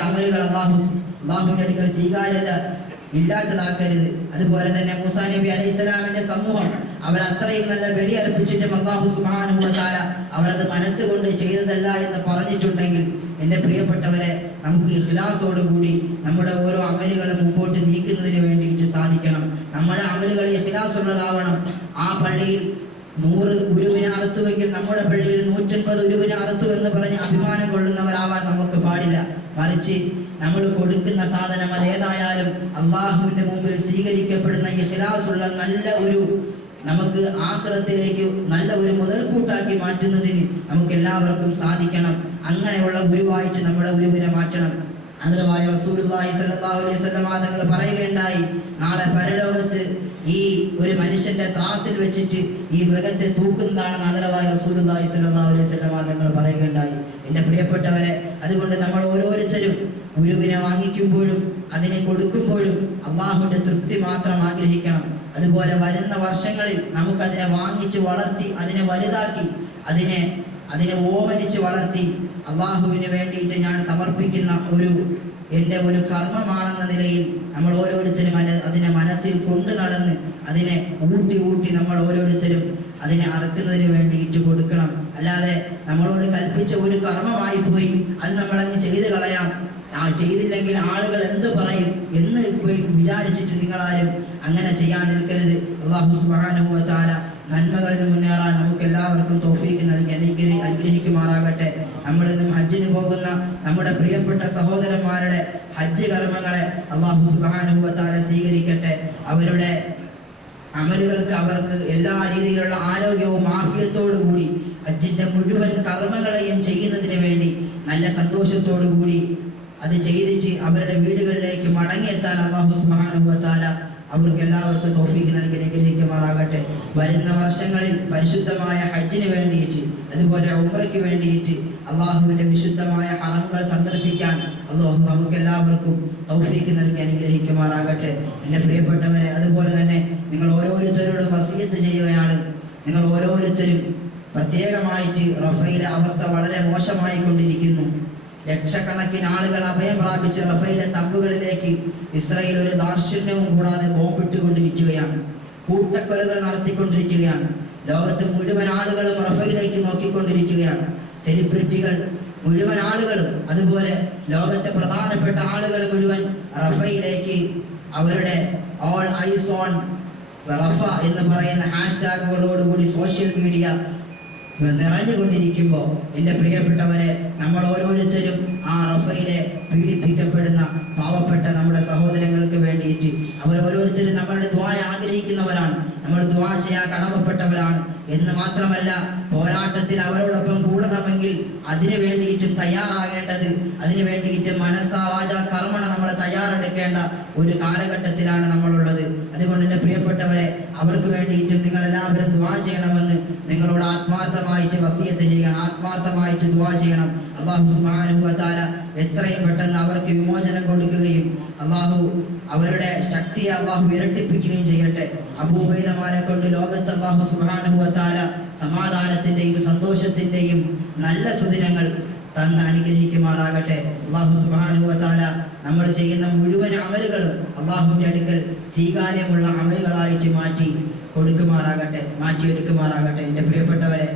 അമലുകൾ അല്ലാഹുവിന്റെ അടുക്കൽ സ്വീകാര്യത ഇല്ലാത്തതാക്കരുത്. അതുപോലെ തന്നെ മൂസാ നബി അലൈഹിസ്സലാമിന്റെ സമൂഹം അവർ അത്രയും നല്ല ബലി അർപ്പിച്ചിട്ടും അല്ലാഹു സുബ്ഹാനഹു വ തആല അവരത് മനസ്സുകൊണ്ട് ചെയ്തതല്ല എന്ന് പറഞ്ഞിട്ടുണ്ടെങ്കിൽ, എൻ്റെ പ്രിയപ്പെട്ടവരെ, നമുക്ക് ഇഖ്ലാസോടുകൂടി നമ്മുടെ ഓരോ അമലുകളും മുമ്പോട്ട് നീക്കുന്നതിന് വേണ്ടിയിട്ട് സാധിക്കണം. നമ്മുടെ അമലുകൾ ഇഖ്ലാസ് ഉള്ളതാവണം. ആ പള്ളിയിൽ 100 ഉരുവിനെ അറുത്തുവെങ്കിൽ നമ്മുടെ പള്ളിയിൽ 150 ഉരുവിനെ അറുത്തു എന്ന് പറഞ്ഞ് അഭിമാനം കൊള്ളുന്നവരാവാൻ നമുക്ക് പാടില്ല. മറിച്ച് നമ്മൾ കൊടുക്കുന്ന സാധനം അതേതായാലും അള്ളാഹുവിന്റെ മുമ്പിൽ സ്വീകരിക്കപ്പെടുന്ന ഇഖ്ലാസുള്ള നല്ല ഒരു നമുക്ക് ആഖിറത്തിലേക്ക് നല്ല ഒരു മുതൽക്കൂട്ടാക്കി മാറ്റുന്നതിന് നമുക്ക് എല്ലാവർക്കും സാധിക്കണം. അങ്ങനെയുള്ള ഗുരുവായിട്ട് നമ്മുടെ ഗുരുവിനെ മാറ്റണം. ആദരവായ റസൂലുള്ളാഹി സ്വല്ലല്ലാഹു അലൈഹി വസല്ലം തങ്ങൾ പറയുകയുണ്ടായി, നാളെ പരലോകത്ത് ഈ ഒരു മനുഷ്യന്റെ ത്രാസിൽ വെച്ചിട്ട് ഈ മൃഗത്തെ തൂക്കുന്നതാണെന്ന് ആദരവായ റസൂലുള്ളാഹി സ്വല്ലല്ലാഹു അലൈഹി വസല്ലം തങ്ങൾ പറയുകയുണ്ടായി. എൻ്റെ പ്രിയപ്പെട്ടവരെ, അതുകൊണ്ട് നമ്മൾ ഓരോരുത്തരും ഗുരുവിനെ വാങ്ങിക്കുമ്പോഴും അതിനെ കൊടുക്കുമ്പോഴും അള്ളാഹുവിന്റെ തൃപ്തി മാത്രം ആഗ്രഹിക്കണം. അതുപോലെ അതുപോലെ വരുന്ന വർഷങ്ങളിൽ നമുക്കതിനെ വാങ്ങിച്ച് വളർത്തി അതിനെ വലുതാക്കി അതിനെ ഓമനിച്ച് വളർത്തി അള്ളാഹുവിന് വേണ്ടിയിട്ട് ഞാൻ സമർപ്പിക്കുന്ന എൻ്റെ ഒരു കർമ്മമാണെന്ന നിലയിൽ നമ്മൾ ഓരോരുത്തരും അതിനെ മനസ്സിൽ കൊണ്ടു നടന്ന് അതിനെ ഊട്ടി നമ്മൾ ഓരോരുത്തരും അതിനെ അറുക്കുന്നതിന് വേണ്ടിയിട്ട് കൊടുക്കണം. അല്ലാതെ നമ്മളോട് കൽപ്പിച്ച ഒരു കർമ്മമായി പോയി അത് നമ്മളങ്ങ് ചെയ്ത് കളയാം, ചെയ്തില്ലെങ്കിൽ ആളുകൾ എന്ത് പറയും എന്ന് വിചാരിച്ചിട്ട് നിങ്ങളാരും അങ്ങനെ ചെയ്യാൻ നിൽക്കരുത്. അല്ലാഹു സുബ്ഹാനഹു വ തആല നന്മകളിൽ മുന്നേറാൻ നമുക്ക് എല്ലാവർക്കും തൗഫീഖ് നൽകി അനുഗ്രഹിക്കുമാറാകട്ടെ. നമ്മളിന്നും ഹജ്ജിന് പോകുന്ന നമ്മുടെ പ്രിയപ്പെട്ട സഹോദരന്മാരുടെ ഹജ്ജ് കർമ്മങ്ങളെ അല്ലാഹു സുബ്ഹാനഹു വ തആല സ്വീകരിക്കട്ടെ. അവരുടെ അമലുകൾക്ക് അവർക്ക് എല്ലാ രീതിയിലുള്ള ആരോഗ്യവും ആഫിയത്തോടു കൂടി ഹജ്ജിന്റെ മുഴുവൻ കർമ്മങ്ങളെയും ചെയ്യുന്നതിന് വേണ്ടി നല്ല സന്തോഷത്തോടു കൂടി അത് ചെയ്തിട്ട് അവരുടെ വീടുകളിലേക്ക് മടങ്ങിയെത്താൻ അല്ലാഹു സുബ്ഹാനഹു വ തആല അവർക്ക് എല്ലാവർക്കും തൗഫീഖ് നൽകി അനുഗ്രഹിക്കുമാറാകട്ടെ. വരുന്ന വർഷങ്ങളിൽ പരിശുദ്ധമായ ഹജ്ജിന് വേണ്ടിയിട്ട് അതുപോലെ ഉംറയ്ക്ക് വേണ്ടിയിട്ട് അള്ളാഹുവിന്റെ വിശുദ്ധമായ ഹറമുകൾ സന്ദർശിക്കാൻ അല്ലാഹു നമുക്ക് എല്ലാവർക്കും തൗഫീഖ് നൽകി അനുഗ്രഹിക്കുമാറാകട്ടെ. എൻ്റെ പ്രിയപ്പെട്ടവരെ, അതുപോലെ തന്നെ നിങ്ങൾ ഓരോരുത്തരോടും വസിയത്ത് ചെയ്യുകയാണ്. നിങ്ങൾ ഓരോരുത്തരും പ്രത്യേകമായിട്ട് റഫയിലെ അവസ്ഥ വളരെ മോശമായി കൊണ്ടിരിക്കുന്നു. ലക്ഷക്കണക്കിന് ആളുകൾ അഭയം പ്രാപിച്ച റഫയിലെ തമ്പുകളിലേക്ക് ഇസ്രായേൽ ഒരു ദാർശന്യവും കൂടാതെ ബോംബിട്ടുകൊണ്ടിരിക്കുകയാണ്, കൂട്ടക്കൊലകൾ നടത്തിക്കൊണ്ടിരിക്കുകയാണ്. ലോകത്ത് മുഴുവൻ ആളുകളും റഫയിലേക്ക് നോക്കിക്കൊണ്ടിരിക്കുകയാണ്. സെലിബ്രിറ്റികൾ മുഴുവൻ ആളുകളും അതുപോലെ ലോകത്തെ പ്രധാനപ്പെട്ട ആളുകൾ മുഴുവൻ റഫയിലേക്ക് അവരുടെ ഓൾ ഐസ് ഓൺ റഫ എന്ന് പറയുന്ന ഹാഷ്ടാഗുകളോടുകൂടി സോഷ്യൽ മീഡിയ നിറഞ്ഞുകൊണ്ടിരിക്കുമ്പോൾ എൻ്റെ പ്രിയപ്പെട്ടവരെ, നമ്മൾ ഓരോരുത്തരും ആ റഫയിലെ പീഡിപ്പിക്കപ്പെടുന്ന പാവപ്പെട്ട നമ്മുടെ സഹോദരങ്ങൾക്ക് വേണ്ടിയിട്ട് അവർ ഓരോരുത്തരും നമ്മളുടെ ദുആ ആഗ്രഹിക്കുന്നവരാണ്, നമ്മൾ ദുആ ചെയ്യാൻ കടമപ്പെട്ടവരാണ് എന്ന് മാത്രമല്ല, പോരാട്ടത്തിൽ അവരോടൊപ്പം കൂടണമെങ്കിൽ അതിനു വേണ്ടിയിട്ടും തയ്യാറാകേണ്ടത്, അതിനു വേണ്ടിയിട്ട് മനസ്സാ വാചാ കർമ്മണ നമ്മൾ തയ്യാറെടുക്കേണ്ട ഒരു കാലഘട്ടത്തിലാണ് നമ്മളുള്ളത്. അതുകൊണ്ട് എൻ്റെ പ്രിയപ്പെട്ടവരെ, അവർക്ക് വേണ്ടിയിട്ടും നിങ്ങൾ എല്ലാവരും ദുആ ചെയ്യണമെന്ന് നിങ്ങളോട് ആത്മാർത്ഥമായിട്ട് വസിയത്ത് ചെയ്യണം, ആത്മാർത്ഥമായിട്ട് ദുആ ചെയ്യണം. അല്ലാഹു സുബ്ഹാനഹു വ തആല എത്രയും പെട്ടെന്ന് അവർക്ക് വിമോചനം കൊടുക്കുകയും അല്ലാഹു അവരുടെ ശക്തിയെ അല്ലാഹു ഇരട്ടിപ്പിക്കുകയും ചെയ്യട്ടെ. അബൂബൈദമാരെ കൊണ്ട് ലോകത്ത് അല്ലാഹു സുബ്ഹാനഹു വ തആല സമാധാനത്തിന്റെയും സന്തോഷത്തിന്റെയും നല്ല സുദിനങ്ങൾ തന്ന് അനുഗ്രഹിക്കുമാറാകട്ടെ. അല്ലാഹു സുബ്ഹാനഹു വ തആല നമ്മൾ ചെയ്യുന്ന മുഴുവൻ അമലുകളും അല്ലാഹുവിന്റെ അടുക്കൽ സ്വീകാര്യമുള്ള അമലുകളായിട്ട് മാറ്റിയെടുക്കുമാറാകട്ടെ. എൻ്റെ പ്രിയപ്പെട്ടവരെ,